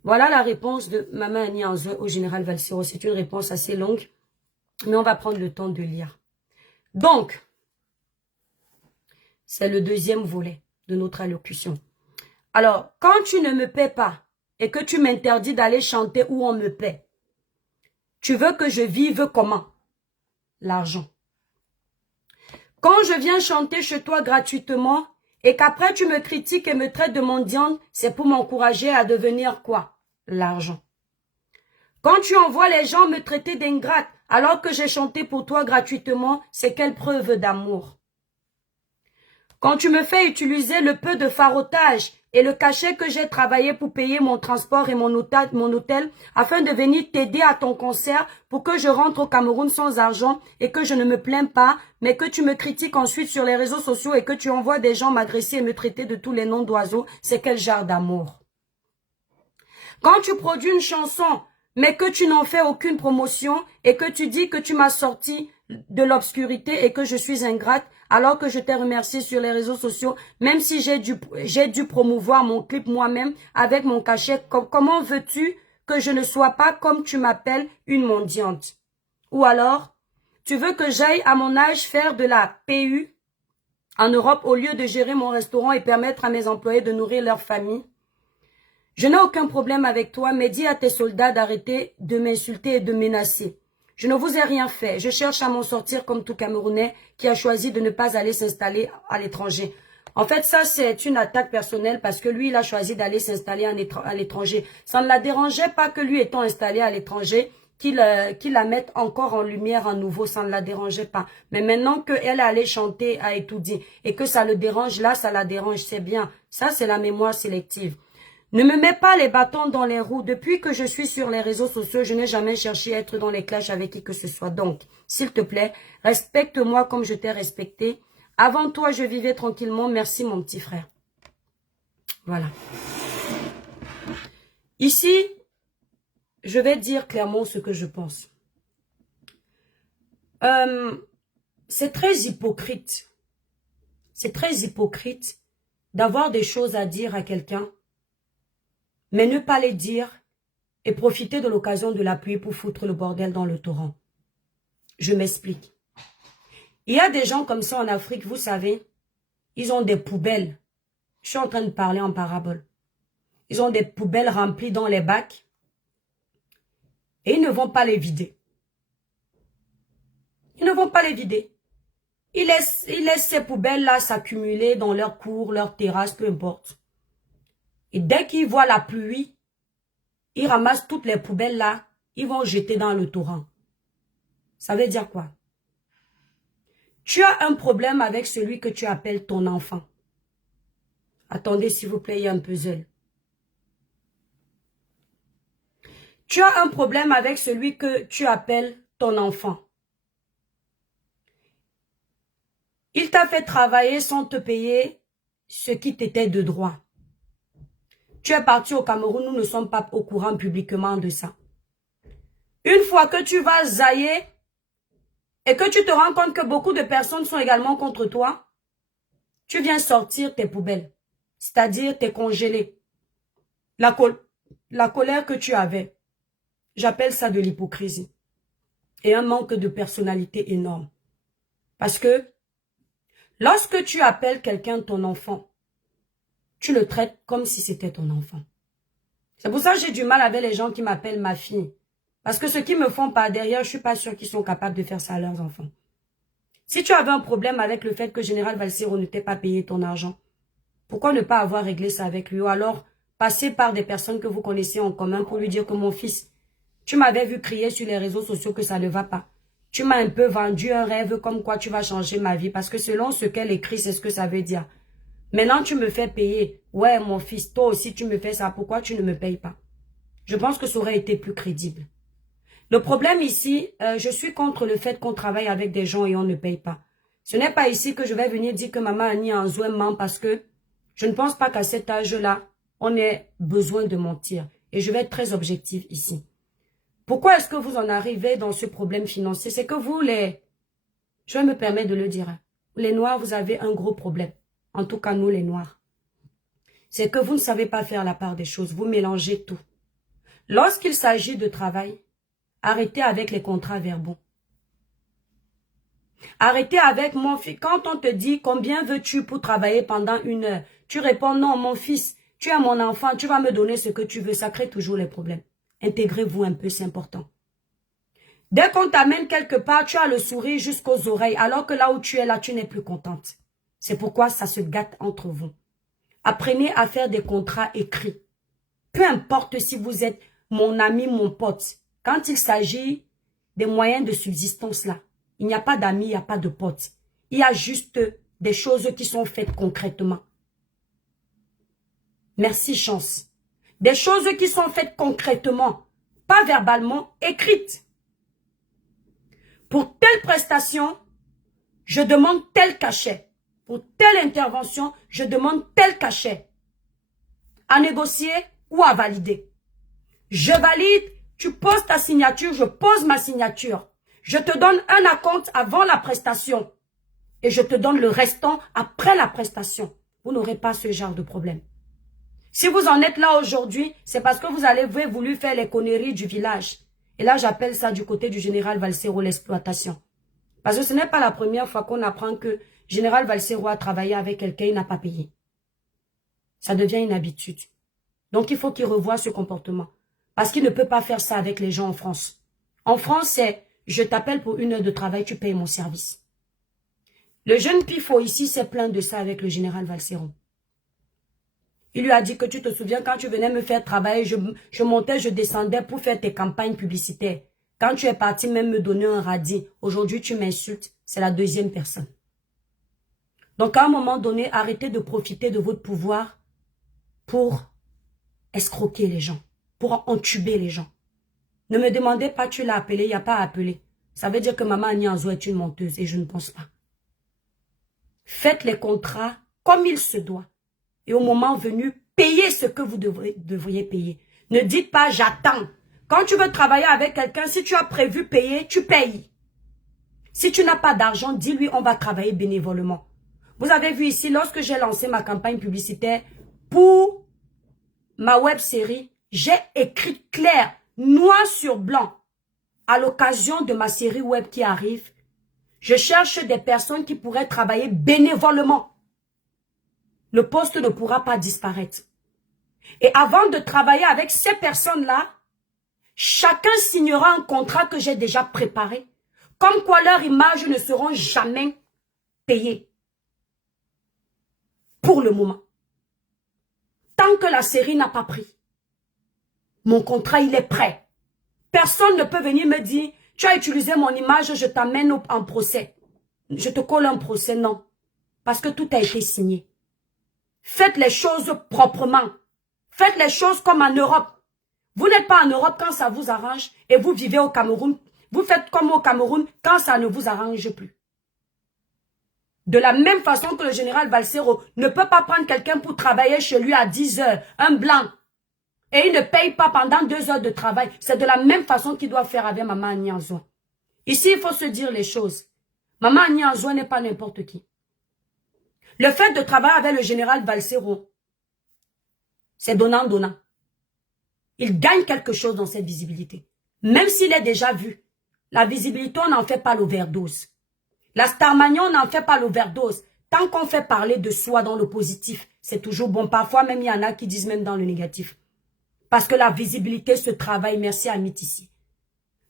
Voilà la réponse de Maman Annie Anzoué au général Valsero. C'est une réponse assez longue, mais on va prendre le temps de lire. Donc, c'est le deuxième volet de notre allocution. Alors, quand tu ne me paies pas et que tu m'interdis d'aller chanter où on me paie, tu veux que je vive comment? L'argent. Quand je viens chanter chez toi gratuitement et qu'après tu me critiques et me traites de mendiante, c'est pour m'encourager à devenir quoi? L'argent. Quand tu envoies les gens me traiter d'ingrate alors que j'ai chanté pour toi gratuitement, c'est quelle preuve d'amour? Quand tu me fais utiliser le peu de farotage et le cachet que j'ai travaillé pour payer mon transport et mon hôtel afin de venir t'aider à ton concert pour que je rentre au Cameroun sans argent et que je ne me plains pas, mais que tu me critiques ensuite sur les réseaux sociaux et que tu envoies des gens m'agresser et me traiter de tous les noms d'oiseaux, c'est quel genre d'amour? Quand tu produis une chanson, mais que tu n'en fais aucune promotion et que tu dis que tu m'as sorti de l'obscurité et que je suis ingrate, alors que je t'ai remercié sur les réseaux sociaux, même si j'ai dû promouvoir mon clip moi-même avec mon cachet, comment veux-tu que je ne sois pas comme tu m'appelles une mendiante? Ou alors, tu veux que j'aille à mon âge faire de la PU en Europe au lieu de gérer mon restaurant et permettre à mes employés de nourrir leur famille? Je n'ai aucun problème avec toi, mais dis à tes soldats d'arrêter de m'insulter et de menacer. Je ne vous ai rien fait. Je cherche à m'en sortir comme tout Camerounais qui a choisi de ne pas aller s'installer à l'étranger. En fait, ça, c'est une attaque personnelle parce que lui, il a choisi d'aller s'installer à l'étranger. Ça ne la dérangeait pas que lui étant installé à l'étranger, qu'il la mette encore en lumière à nouveau, ça ne la dérangeait pas. Mais maintenant qu'elle allait chanter à Etoudi et que ça le dérange, là, ça la dérange, c'est bien. Ça, c'est la mémoire sélective. Ne me mets pas les bâtons dans les roues. Depuis que je suis sur les réseaux sociaux, je n'ai jamais cherché à être dans les clashs avec qui que ce soit. Donc, s'il te plaît, respecte-moi comme je t'ai respecté. Avant toi, je vivais tranquillement. Merci, mon petit frère. Voilà. Ici, je vais dire clairement ce que je pense. C'est très hypocrite. C'est très hypocrite d'avoir des choses à dire à quelqu'un, mais ne pas les dire et profiter de l'occasion de l'appuyer pour foutre le bordel dans le torrent. Je m'explique. Il y a des gens comme ça en Afrique, vous savez, ils ont des poubelles. Je suis en train de parler en parabole. Ils ont des poubelles remplies dans les bacs et ils ne vont pas les vider. Ils ne vont pas les vider. Ils laissent ces poubelles-là s'accumuler dans leur cour, leur terrasse, peu importe. Et dès qu'ils voient la pluie, ils ramassent toutes les poubelles là, ils vont jeter dans le torrent. Ça veut dire quoi? Tu as un problème avec celui que tu appelles ton enfant. Attendez s'il vous plaît, il y a un puzzle. Tu as un problème avec celui que tu appelles ton enfant. Il t'a fait travailler sans te payer ce qui t'était de droit. Tu es parti au Cameroun, nous ne sommes pas au courant publiquement de ça. Une fois que tu vas zailler et que tu te rends compte que beaucoup de personnes sont également contre toi, tu viens sortir tes poubelles, c'est-à-dire tes congelés. La colère que tu avais, j'appelle ça de l'hypocrisie et un manque de personnalité énorme. Parce que lorsque tu appelles quelqu'un ton enfant, tu le traites comme si c'était ton enfant. C'est pour ça que j'ai du mal avec les gens qui m'appellent ma fille. Parce que ce qu'ils me font par derrière, je suis pas sûre qu'ils sont capables de faire ça à leurs enfants. Si tu avais un problème avec le fait que Général Valsero ne t'ait pas payé ton argent, pourquoi ne pas avoir réglé ça avec lui? Ou alors passer par des personnes que vous connaissez en commun pour lui dire que mon fils, tu m'avais vu crier sur les réseaux sociaux que ça ne va pas. Tu m'as un peu vendu un rêve comme quoi tu vas changer ma vie. Parce que selon ce qu'elle écrit, c'est ce que ça veut dire. Maintenant, tu me fais payer. Ouais, mon fils, toi aussi, tu me fais ça. Pourquoi tu ne me payes pas? Je pense que ça aurait été plus crédible. Le problème ici, je suis contre le fait qu'on travaille avec des gens et on ne paye pas. Ce n'est pas ici que je vais venir dire que Maman Annie Anzoué ment parce que je ne pense pas qu'à cet âge-là, on ait besoin de mentir. Et je vais être très objective ici. Pourquoi est-ce que vous en arrivez dans ce problème financier? C'est que vous, je vais me permettre de le dire. les Noirs, vous avez un gros problème. En tout cas, nous, les Noirs. C'est que vous ne savez pas faire la part des choses. Vous mélangez tout. Lorsqu'il s'agit de travail, arrêtez avec les contrats verbaux. Arrêtez avec mon fils. Quand on te dit combien veux-tu pour travailler pendant 1 heure, tu réponds non, mon fils, tu es mon enfant, tu vas me donner ce que tu veux. Ça crée toujours les problèmes. Intégrez-vous un peu, c'est important. Dès qu'on t'amène quelque part, tu as le sourire jusqu'aux oreilles, alors que là où tu es là, tu n'es plus contente. C'est pourquoi ça se gâte entre vous. Apprenez à faire des contrats écrits. Peu importe si vous êtes mon ami, mon pote. Quand il s'agit des moyens de subsistance là, il n'y a pas d'amis, il n'y a pas de potes. Il y a juste des choses qui sont faites concrètement. Merci, chance. Des choses qui sont faites concrètement, pas verbalement, écrites. Pour telle prestation, je demande tel cachet. Pour telle intervention, je demande tel cachet. À négocier ou à valider. Je valide, tu poses ta signature, je pose ma signature. Je te donne un acompte avant la prestation. Et je te donne le restant après la prestation. Vous n'aurez pas ce genre de problème. Si vous en êtes là aujourd'hui, c'est parce que vous avez voulu faire les conneries du village. Et là, j'appelle ça du côté du général Valsero l'exploitation. Parce que ce n'est pas la première fois qu'on apprend que général Valsero a travaillé avec quelqu'un, il n'a pas payé. Ça devient une habitude. Donc, il faut qu'il revoie ce comportement. Parce qu'il ne peut pas faire ça avec les gens en France. En France, c'est je t'appelle pour 1 heure de travail, tu payes mon service. Le jeune Pifo ici s'est plaint de ça avec le général Valsero. Il lui a dit que tu te souviens quand tu venais me faire travailler, je montais, je descendais pour faire tes campagnes publicitaires. Quand tu es parti même me donner un radis, aujourd'hui tu m'insultes, c'est la 2e personne. Donc à un moment donné, arrêtez de profiter de votre pouvoir pour escroquer les gens, pour entuber les gens. Ne me demandez pas, tu l'as appelé, il n'y a pas à appeler. Ça veut dire que maman Agnanzo est une menteuse et je ne pense pas. Faites les contrats comme il se doit. Et au moment venu, payez ce que vous devriez payer. Ne dites pas j'attends. Quand tu veux travailler avec quelqu'un, si tu as prévu payer, tu payes. Si tu n'as pas d'argent, dis-lui on va travailler bénévolement. Vous avez vu ici, lorsque j'ai lancé ma campagne publicitaire pour ma web série, j'ai écrit clair, noir sur blanc, à l'occasion de ma série web qui arrive, je cherche des personnes qui pourraient travailler bénévolement. Le poste ne pourra pas disparaître. Et avant de travailler avec ces personnes-là, chacun signera un contrat que j'ai déjà préparé, comme quoi leurs images ne seront jamais payées. Pour le moment. Tant que la série n'a pas pris. Mon contrat, il est prêt. Personne ne peut venir me dire, tu as utilisé mon image, je t'amène en procès. Je te colle un procès, non. Parce que tout a été signé. Faites les choses proprement. Faites les choses comme en Europe. Vous n'êtes pas en Europe quand ça vous arrange et vous vivez au Cameroun. Vous faites comme au Cameroun quand ça ne vous arrange plus. De la même façon que le général Valsero ne peut pas prendre quelqu'un pour travailler chez lui à 10 heures, un blanc, et il ne paye pas pendant 2 heures de travail. C'est de la même façon qu'il doit faire avec Maman Agnanzo. Ici, il faut se dire les choses. Maman Agnanzo n'est pas n'importe qui. Le fait de travailler avec le général Valsero, c'est donnant-donnant. Il gagne quelque chose dans cette visibilité. Même s'il est déjà vu. La visibilité, on n'en fait pas l'overdose. La Starmania, on n'en fait pas l'overdose. Tant qu'on fait parler de soi dans le positif, c'est toujours bon. Parfois, même il y en a qui disent même dans le négatif. Parce que la visibilité se travaille. Merci à ici.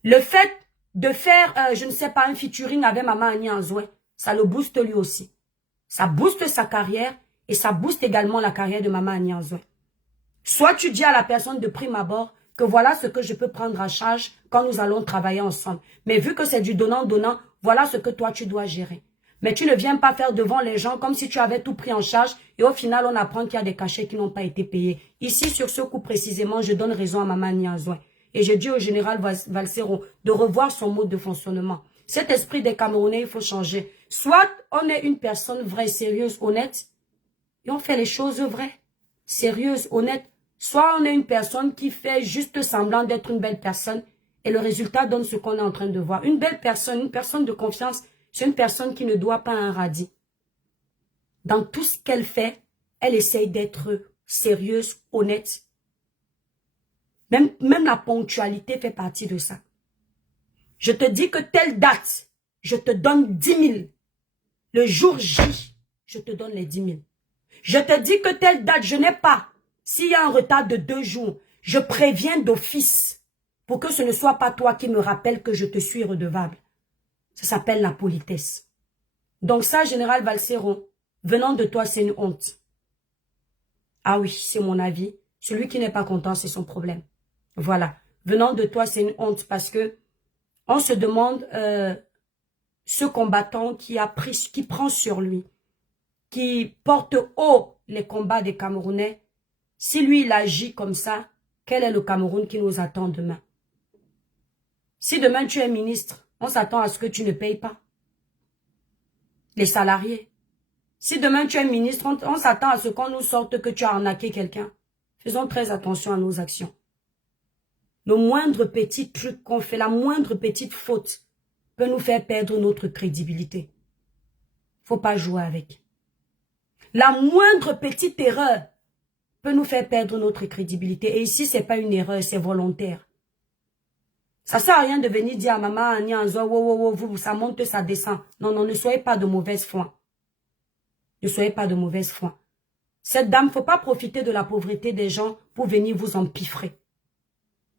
Le fait de faire, je ne sais pas, un featuring avec Maman Agnanzo, ça le booste lui aussi. Ça booste sa carrière et ça booste également la carrière de Maman Agnanzo. Soit tu dis à la personne de prime abord que voilà ce que je peux prendre en charge quand nous allons travailler ensemble. Mais vu que c'est du donnant-donnant, voilà ce que toi tu dois gérer. Mais tu ne viens pas faire devant les gens comme si tu avais tout pris en charge et au final on apprend qu'il y a des cachets qui n'ont pas été payés. Ici sur ce coup précisément, je donne raison à Maman Agnanzo. Et je dis au général Valsero de revoir son mode de fonctionnement. Cet esprit des Camerounais, il faut changer. Soit on est une personne vraie, sérieuse, honnête, et on fait les choses vraies, sérieuses, honnêtes. Soit on est une personne qui fait juste semblant d'être une belle personne, et le résultat donne ce qu'on est en train de voir. Une belle personne, une personne de confiance, C'est une personne qui ne doit pas un radis. Dans tout ce qu'elle fait, elle essaye d'être sérieuse, honnête. Même la ponctualité fait partie de ça. Je te dis que telle date, je te donne 10 000. Le jour J, je te donne les 10 000. Je te dis que telle date, je n'ai pas. S'il y a un retard de 2 jours, je préviens d'office pour que ce ne soit pas toi qui me rappelle que je te suis redevable. Ça s'appelle la politesse. Donc ça, Général Valsero, venant de toi, c'est une honte. Ah oui, c'est mon avis. Celui qui n'est pas content, c'est son problème. Voilà. Venant de toi, c'est une honte parce que on se demande ce combattant qui prend sur lui, qui porte haut les combats des Camerounais. Si lui, il agit comme ça, quel est le Cameroun qui nous attend demain? Si demain tu es ministre, on s'attend à ce que tu ne payes pas les salariés. Si demain tu es ministre, on s'attend à ce qu'on nous sorte que tu as arnaqué quelqu'un. Faisons très attention à nos actions. Le moindre petit truc qu'on fait, la moindre petite faute peut nous faire perdre notre crédibilité. Faut pas jouer avec. La moindre petite erreur peut nous faire perdre notre crédibilité. Et ici, c'est pas une erreur, c'est volontaire. Ça sert à rien de venir dire à maman, ça monte, ça descend. Non, non, ne soyez pas de mauvaise foi. Ne soyez pas de mauvaise foi. Cette dame, faut pas profiter de la pauvreté des gens pour venir vous empiffrer.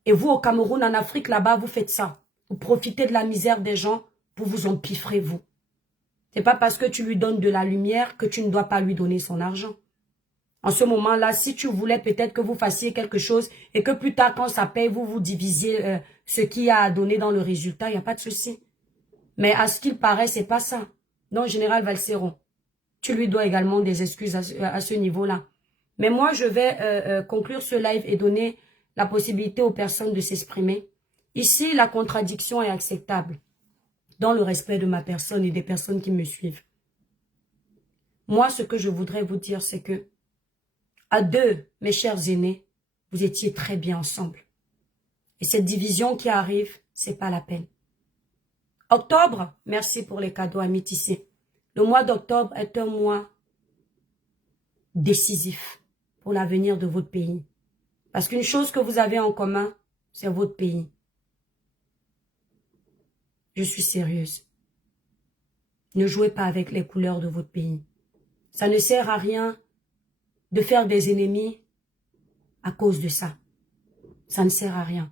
Et vous, au Cameroun, en Afrique, là-bas, vous faites ça. Vous profitez de la misère des gens pour vous empiffrer, vous. C'est pas parce que tu lui donnes de la lumière que tu ne dois pas lui donner son argent. En ce moment-là, si tu voulais peut-être que vous fassiez quelque chose et que plus tard, quand ça paye, vous divisiez ce qu'il y a à donner dans le résultat, il n'y a pas de souci. Mais à ce qu'il paraît, c'est pas ça. Non, Général Valsero, tu lui dois également des excuses à ce niveau-là. Mais moi, je vais conclure ce live et donner la possibilité aux personnes de s'exprimer. Ici, la contradiction est acceptable dans le respect de ma personne et des personnes qui me suivent. Moi, ce que je voudrais vous dire, c'est que à deux, mes chers aînés, vous étiez très bien ensemble. Et cette division qui arrive, c'est pas la peine. Octobre, merci pour les cadeaux amis tissés. Le mois d'octobre est un mois décisif pour l'avenir de votre pays. Parce qu'une chose que vous avez en commun, c'est votre pays. Je suis sérieuse. Ne jouez pas avec les couleurs de votre pays. Ça ne sert à rien de faire des ennemis à cause de ça. Ça ne sert à rien.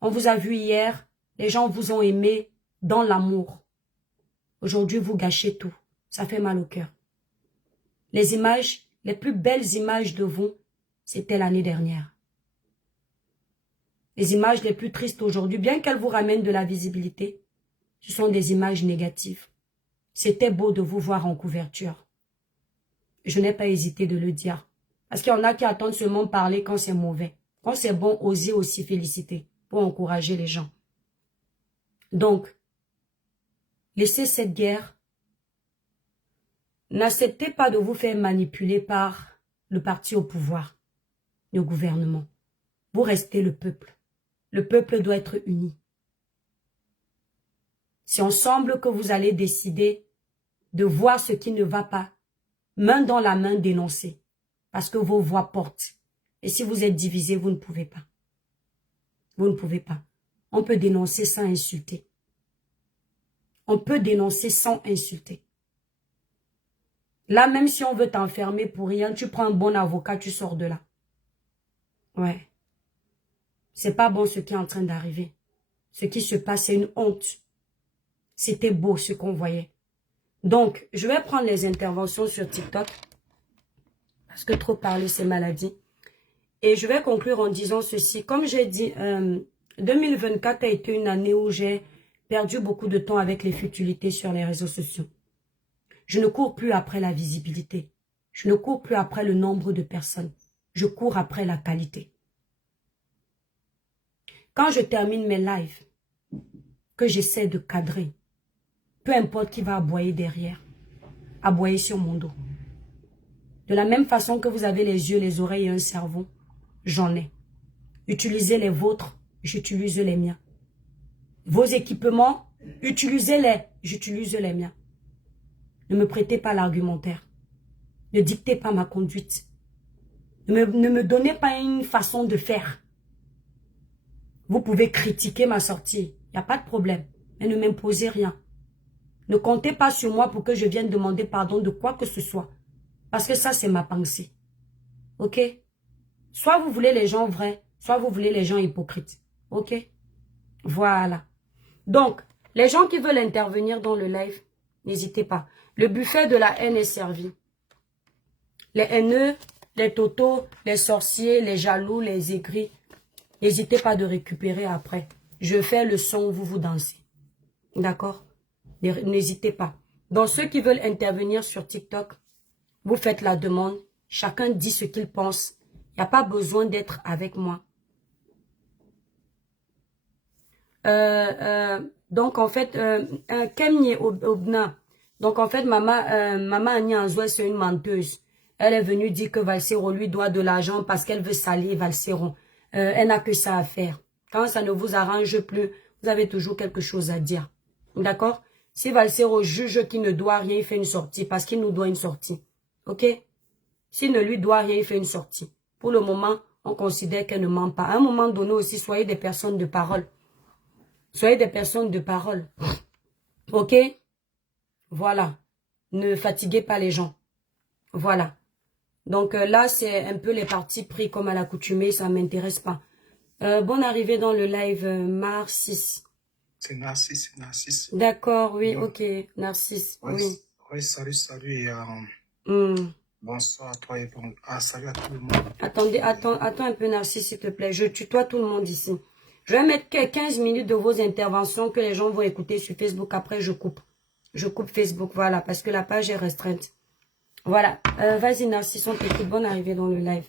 On vous a vu hier, les gens vous ont aimé dans l'amour. Aujourd'hui, vous gâchez tout. Ça fait mal au cœur. Les images, les plus belles images de vous, c'était l'année dernière. Les images les plus tristes aujourd'hui, bien qu'elles vous ramènent de la visibilité, ce sont des images négatives. C'était beau de vous voir en couverture. Je n'ai pas hésité de le dire. Parce qu'il y en a qui attendent seulement parler quand c'est mauvais. Quand c'est bon, osez aussi féliciter pour encourager les gens. Donc, laissez cette guerre. N'acceptez pas de vous faire manipuler par le parti au pouvoir, le gouvernement. Vous restez le peuple. Le peuple doit être uni. C'est ensemble que vous allez décider de voir ce qui ne va pas, main dans la main dénoncer, parce que vos voix portent. Et si vous êtes divisés, vous ne pouvez pas. Vous ne pouvez pas. On peut dénoncer sans insulter. On peut dénoncer sans insulter. Là, même si on veut t'enfermer pour rien, tu prends un bon avocat, tu sors de là. Ouais. C'est pas bon ce qui est en train d'arriver. Ce qui se passe, c'est une honte. C'était beau ce qu'on voyait. Donc, je vais prendre les interventions sur TikTok. Parce que trop parler, c'est maladie. Et je vais conclure en disant ceci. Comme j'ai dit, 2024 a été une année où j'ai perdu beaucoup de temps avec les futilités sur les réseaux sociaux. Je ne cours plus après la visibilité. Je ne cours plus après le nombre de personnes. Je cours après la qualité. Quand je termine mes lives, que j'essaie de cadrer, peu importe qui va aboyer derrière, aboyer sur mon dos. De la même façon que vous avez les yeux, les oreilles et un cerveau, j'en ai. Utilisez les vôtres, j'utilise les miens. Vos équipements, utilisez-les, j'utilise les miens. Ne me prêtez pas l'argumentaire. Ne dictez pas ma conduite. Ne me donnez pas une façon de faire. Vous pouvez critiquer ma sortie. Il n'y a pas de problème. Mais ne m'imposez rien. Ne comptez pas sur moi pour que je vienne demander pardon de quoi que ce soit. Parce que ça, c'est ma pensée. Ok? Soit vous voulez les gens vrais, soit vous voulez les gens hypocrites. Ok? Voilà. Donc, les gens qui veulent intervenir dans le live, n'hésitez pas. Le buffet de la haine est servi. Les haineux, les totaux, les sorciers, les jaloux, les aigris, n'hésitez pas de récupérer après. Je fais le son, vous dansez. D'accord? N'hésitez pas. Donc, ceux qui veulent intervenir sur TikTok, vous faites la demande. Chacun dit ce qu'il pense. Il n'y a pas besoin d'être avec moi. Donc, en fait, Kemni Obna. Donc, en fait, maman Annie Anzoué, c'est une menteuse. Elle est venue dire que Valsero lui doit de l'argent parce qu'elle veut salir Valsero. Elle n'a que ça à faire. Quand ça ne vous arrange plus, vous avez toujours quelque chose à dire. D'accord? Si Valsero juge qu'il ne doit rien, il fait une sortie parce qu'il nous doit une sortie. Ok? S'il ne lui doit rien, il fait une sortie. Pour le moment, on considère qu'elle ne ment pas. À un moment donné aussi, soyez des personnes de parole. Soyez des personnes de parole. Ok? Voilà. Ne fatiguez pas les gens. Voilà. Donc là, c'est un peu les partis pris comme à l'accoutumée. Ça ne m'intéresse pas. Bonne arrivée dans le live, Narcisse. C'est Narcisse, c'est Narcisse. D'accord, oui, Donc, ok. Narcisse, ouais, oui. ouais, salut, salut. Bonsoir à toi et salut à tout le monde. Attendez, attends un peu, Narcisse, s'il te plaît. Je tutoie tout le monde ici. Je vais mettre 15 minutes de vos interventions que les gens vont écouter sur Facebook. Après, je coupe. Je coupe Facebook, voilà, parce que la page est restreinte. Voilà. Vas-y, Narcisse, on t'écoute. Bonne arrivée dans le live.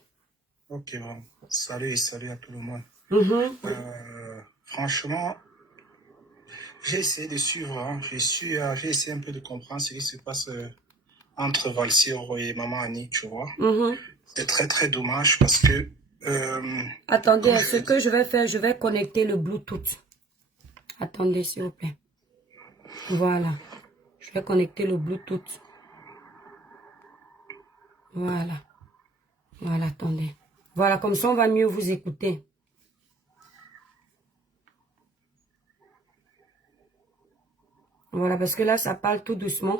Ok, bon. Salut et salut à tout le monde. Franchement, j'ai essayé de suivre. Hein. J'ai essayé un peu de comprendre ce qui se passe entre Valsero et Maman Annie, tu vois. C'est très, très dommage parce que... Attendez, ce que je vais faire, je vais connecter le Bluetooth. Attendez, s'il vous plaît. Voilà. Je vais connecter le Bluetooth. Voilà. Voilà, attendez. Voilà, comme ça, on va mieux vous écouter. Voilà, parce que là, ça parle tout doucement.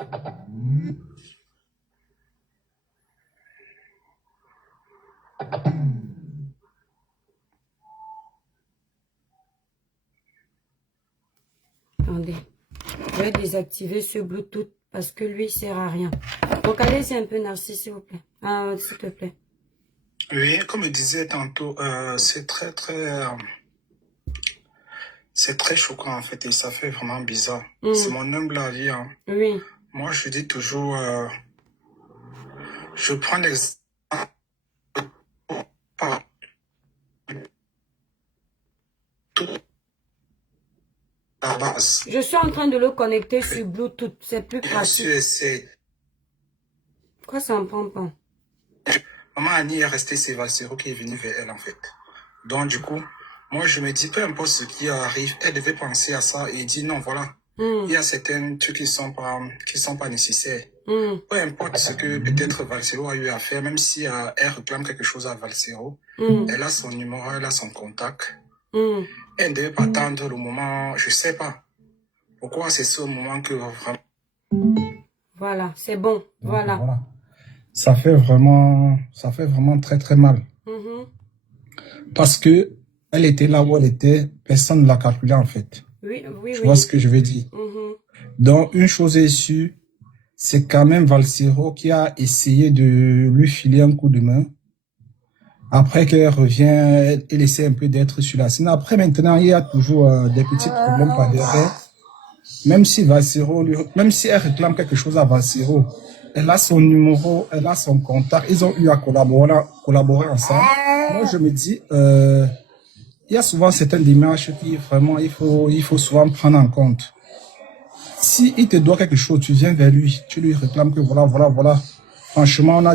Attendez. Je vais désactiver ce Bluetooth parce que lui, il sert à rien. Donc, allez-y un peu, Narcisse, s'il vous plaît. Ah, s'il te plaît. Oui, comme je disais tantôt, c'est très choquant en fait et ça fait vraiment bizarre. C'est mon humble avis. Hein. Oui. Moi, je dis toujours, je prends l'exemple par toute la base. Je suis en train de le connecter sur Bluetooth. C'est plus pratique. Pourquoi ça ne prend pas? Maman Annie est restée, c'est Valsero qui est venu vers elle en fait. Donc du coup, moi je me dis, peu importe ce qui arrive, elle devait penser à ça et dire non, voilà. Il y a certains trucs qui sont pas nécessaires. Peu importe ce que peut-être Valsero a eu à faire, même si elle réclame quelque chose à Valsero, elle a son numéro, elle a son contact. Elle ne devait pas attendre le moment, je sais pas. Pourquoi c'est ce moment que vraiment... Voilà, c'est bon. Voilà. Ça fait vraiment très très mal. Parce que elle était là où elle était, personne ne l'a calculé en fait. Oui. Tu vois ce que je veux dire? Donc, une chose est sûre, c'est quand même Valsero qui a essayé de lui filer un coup de main. Après qu'elle revient, elle essaie un peu d'être sur la scène. Après, maintenant, il y a toujours des petits problèmes par derrière. Même si elle réclame quelque chose à Valsero, elle a son numéro, elle a son contact. Ils ont eu à collaborer ensemble. Moi, je me dis, il y a souvent certaines démarches qui vraiment, il faut souvent prendre en compte. Si il te doit quelque chose, tu viens vers lui, tu lui réclames que voilà. Franchement, on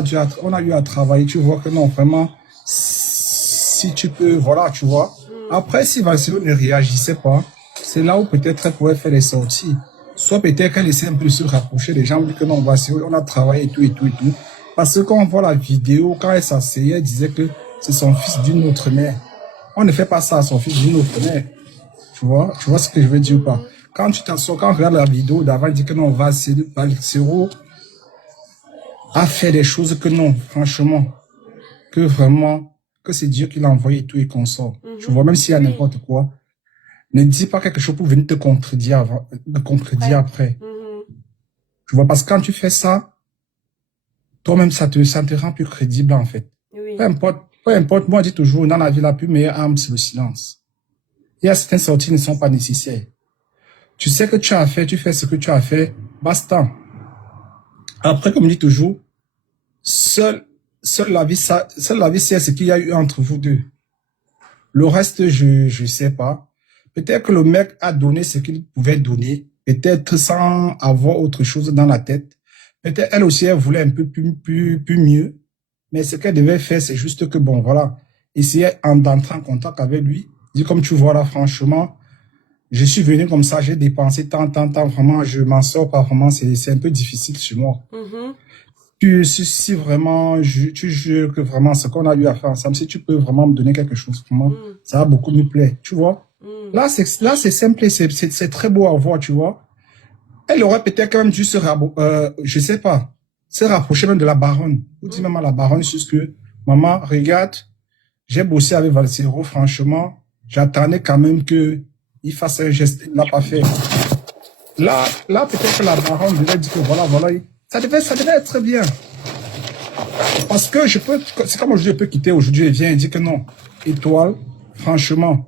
a eu à travailler. Tu vois que non, vraiment, si tu peux, voilà, tu vois. Après, si Valsero ne réagissait pas, c'est là où peut-être elle pourrait faire les sorties. soit peut-être qu'elle essaie un peu de se rapprocher des gens, vu que non, voici, on a travaillé et tout, et tout, et tout. Parce que quand on voit la vidéo, quand elle s'asseyait, elle disait que c'est son fils d'une autre mère. On ne fait pas ça à son fils d'une autre mère. Tu vois ce que je veux dire ou pas? Quand tu t'assois, quand on regarde la vidéo d'avant, il dit que non, Valsero a fait des choses que non, franchement, que vraiment, que c'est Dieu qui l'a envoyé tout et qu'on sort. Tu vois, même s'il y a n'importe quoi, ne dis pas quelque chose pour venir te contredire avant, te contredire après. Tu vois, parce que quand tu fais ça, toi-même, ça te rend plus crédible, en fait. Oui. Peu importe, moi, je dis toujours, dans la vie, la plus meilleure arme, c'est le silence. Il y a certaines sorties qui ne sont pas nécessaires. Tu sais que tu as fait, tu fais ce que tu as fait, basta. Après, comme je dis toujours, seule la vie, c'est ce qu'il y a eu entre vous deux. Le reste, je sais pas. Peut-être que le mec a donné ce qu'il pouvait donner, peut-être sans avoir autre chose dans la tête. Peut-être elle aussi, elle voulait un peu plus mieux. Mais ce qu'elle devait faire, c'est juste que, bon, voilà, essayer d'entrer en contact avec lui. Dis comme tu vois là, franchement, je suis venu comme ça, j'ai dépensé tant, vraiment, je m'en sors pas vraiment, c'est un peu difficile sur moi. Si vraiment, tu jures que vraiment ce qu'on a eu à faire ensemble, si tu peux vraiment me donner quelque chose, vraiment, ça va beaucoup me plaire, tu vois. Là, c'est simple, c'est très beau à voir, tu vois. Elle aurait peut-être quand même dû je sais pas, se rapprocher même de la baronne. Ou dire même à la baronne, juste que, maman, regarde, j'ai bossé avec Valsero, franchement, j'attendais quand même que il fasse un geste, il l'a pas fait. Là, peut-être que la baronne devait dire que voilà, ça devait être très bien. Parce que c'est comme aujourd'hui, je peux quitter aujourd'hui et vient et dire que non. Étoile, franchement,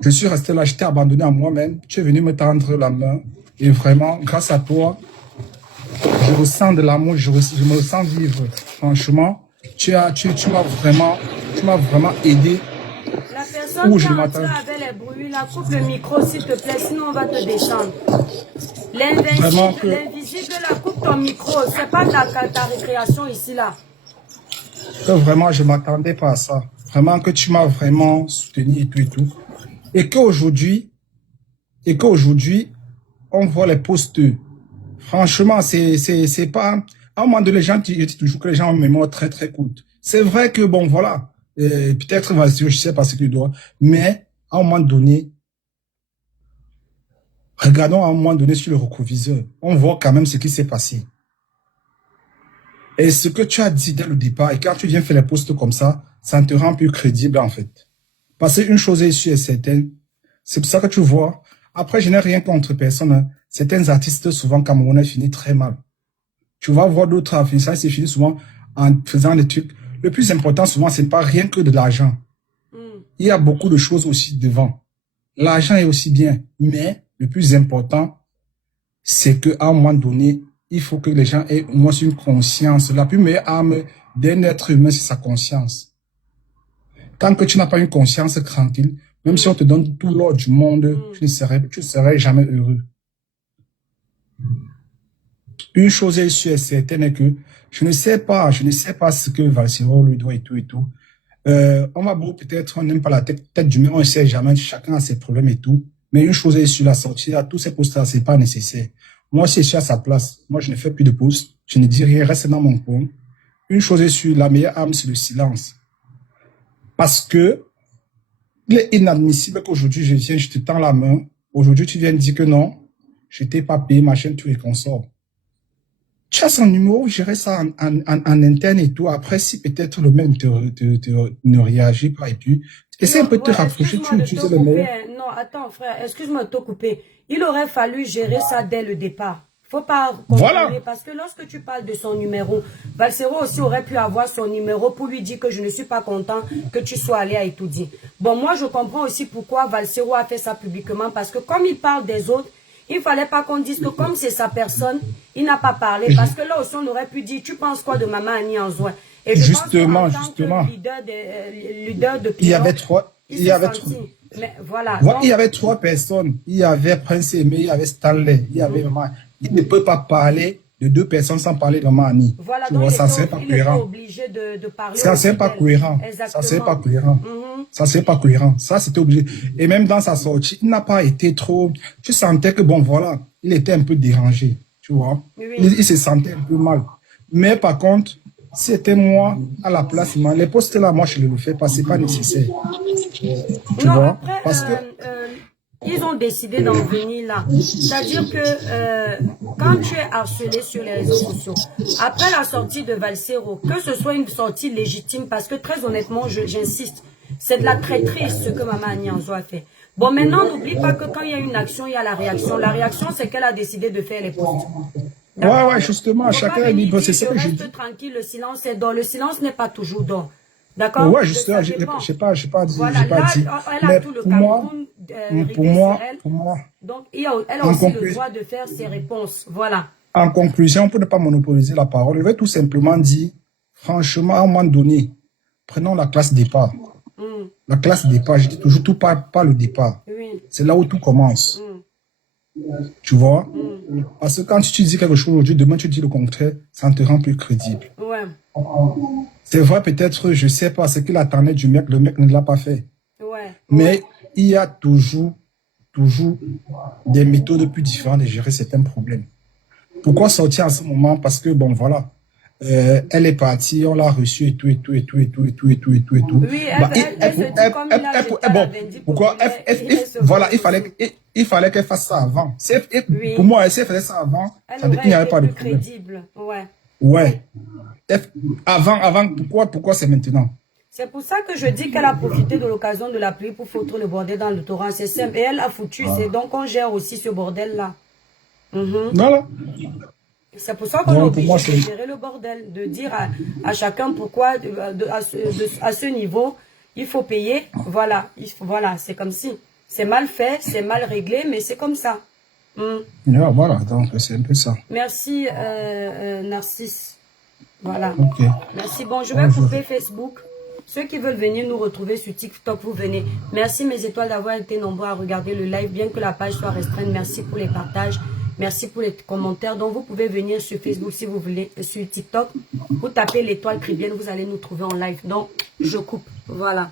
je suis resté là, je t'ai abandonné à moi-même, tu es venu me tendre la main, et vraiment, grâce à toi, je ressens de l'amour, je me sens vivre. Franchement, tu m'as vraiment aidé. La personne qui est entrée avec les bruits, là, coupe le micro s'il te plaît, sinon on va te descendre. L'invisible, là, coupe ton micro, c'est pas ta récréation ici, là. Que vraiment, je m'attendais pas à ça. Vraiment que tu m'as vraiment soutenu et tout et tout. Et qu'aujourd'hui, on voit les posts. Franchement, c'est pas... À un moment donné, les gens disent toujours que les gens ont une mémoire très, très courte. C'est vrai que, bon, voilà, peut-être, je sais pas ce qu'il doit, mais à un moment donné, regardons à un moment donné sur le rétroviseur, on voit quand même ce qui s'est passé. Et ce que tu as dit dès le départ, et quand tu viens faire les posts comme ça te rend plus crédible, en fait. Parce qu'une chose est sûre et certaine, c'est pour ça que tu vois, après, je n'ai rien contre personne, hein. Certains artistes, souvent, camerounais, finissent très mal. Tu vas voir d'autres artistes, ça, c'est fini souvent en faisant des trucs. Le plus important, souvent, c'est pas rien que de l'argent. Il y a beaucoup de choses aussi devant. L'argent est aussi bien, mais le plus important, c'est qu'à un moment donné, il faut que les gens aient au moins une conscience. La plus meilleure arme d'un être humain, c'est sa conscience. Tant que tu n'as pas une conscience tranquille, même si on te donne tout l'or du monde, tu serais jamais heureux. Une chose est sûre et certaine est que je ne sais pas ce que Valsero lui doit et tout et tout. On va peut-être, on n'aime pas la tête du on ne sait jamais, chacun a ses problèmes et tout. Mais une chose est sûre, la sortie à tous ces postes-là, c'est pas nécessaire. Moi, si je suis à sa place, moi, je ne fais plus de poste, je ne dis rien, reste dans mon coin. Une chose est sûre, la meilleure arme, c'est le silence. Parce que il est inadmissible qu'aujourd'hui, je viens, je te tends la main. Aujourd'hui, tu viens me dire que non, je t'ai pas payé, machin, tout et consort. Tu as son numéro, gérer ça en interne et tout. Après, si peut-être le même ne réagit pas et puis, essaie un peu de te rapprocher, tu utilises le meilleur. Non, attends, frère, excuse-moi de te couper. Il aurait fallu gérer ça dès le départ. Faut pas contrôler, parce que lorsque tu parles de son numéro, Valsero aussi aurait pu avoir son numéro pour lui dire que je ne suis pas content que tu sois allé à étudier. Bon, moi, je comprends aussi pourquoi Valsero a fait ça publiquement, parce que comme il parle des autres, il ne fallait pas qu'on dise que comme c'est sa personne, il n'a pas parlé. Parce que là aussi, on aurait pu dire, tu penses quoi de Maman Annie Anzouin? Et justement. Leader de il y avait trois. Mais voilà. Donc, il y avait trois personnes. Il y avait Prince Aimé, il y avait Stanley, il y avait Maman. Il ne peut pas parler de deux personnes sans parler de ma amie. Voilà, Tu donc vois, ça serait pas il était cohérent. obligé de parler. Ça serait pas cohérent. Ça serait pas cohérent. Ça serait pas cohérent. Ça, c'était obligé. Et même dans sa sortie, il n'a pas été trop... Tu sentais que, bon, voilà, il était un peu dérangé, tu vois. Oui. Il se sentait un peu mal. Mais par contre, si c'était moi à la place, les postes là, moi, je ne le fais pas. C'est pas nécessaire. Tu Non, vois? après, Parce que... ils ont décidé d'en venir là. C'est-à-dire que quand tu es harcelé sur les réseaux sociaux, après la sortie de Valsero, que ce soit une sortie légitime, parce que très honnêtement, j'insiste, c'est de la traîtrise ce que Maman Agnanzo a fait. Bon, maintenant, n'oublie pas que quand il y a une action, il y a la réaction. La réaction, c'est qu'elle a décidé de faire les posts. Ouais, justement, chacun est libre. C'est ce que je dis. Reste tranquille, le silence est d'or. Le silence n'est pas toujours d'or. D'accord? Ouais, justement, je n'ai pas dit. Voilà, là, dit. elle a tout le Cameroun pour moi, donc, elle a aussi le droit de faire ses réponses. Voilà. En conclusion, pour ne pas monopoliser la parole, je vais tout simplement dire, franchement, à un moment donné, prenons la classe départ. La classe départ, je dis toujours tout pas le départ. Oui. C'est là où tout commence. Tu vois? Parce que quand tu dis quelque chose aujourd'hui, demain tu dis le contraire, ça ne te rend plus crédible. Ouais. C'est vrai, peut-être, je ne sais pas ce qu'il attendait du mec, le mec ne l'a pas fait. Ouais. Mais il y a toujours des méthodes plus différentes de gérer certains problèmes. Pourquoi sortir en ce moment? Parce que, bon, voilà, elle est partie, on l'a reçue et tout. Oui, elle se dit comme il a jeté la vendue pourquoi voilà, il fallait qu'elle fasse ça avant. Pour moi, si elle faisait ça avant, il n'y avait pas de problème. Crédible. Ouais. Avant, pourquoi c'est maintenant? C'est pour ça que je dis qu'elle a profité de l'occasion de la pluie pour foutre le bordel dans le torrent. C'est simple. Et elle a foutu. C'est donc on gère aussi ce bordel-là. Voilà. C'est pour ça qu'on est obligé de gérer le bordel. De dire à chacun pourquoi, à ce niveau, il faut payer. Voilà. Voilà, c'est comme si. C'est mal fait, c'est mal réglé, mais c'est comme ça. Voilà, donc c'est un peu ça. Merci, Narcisse. Voilà. Okay. Merci. Bon, je vais couper Facebook. Ceux qui veulent venir nous retrouver sur TikTok, vous venez. Merci mes étoiles d'avoir été nombreux à regarder le live, bien que la page soit restreinte. Merci pour les partages. Merci pour les commentaires. Donc, vous pouvez venir sur Facebook si vous voulez, sur TikTok. Vous tapez l'étoile Cribienne, vous allez nous trouver en live. Donc, je coupe. Voilà.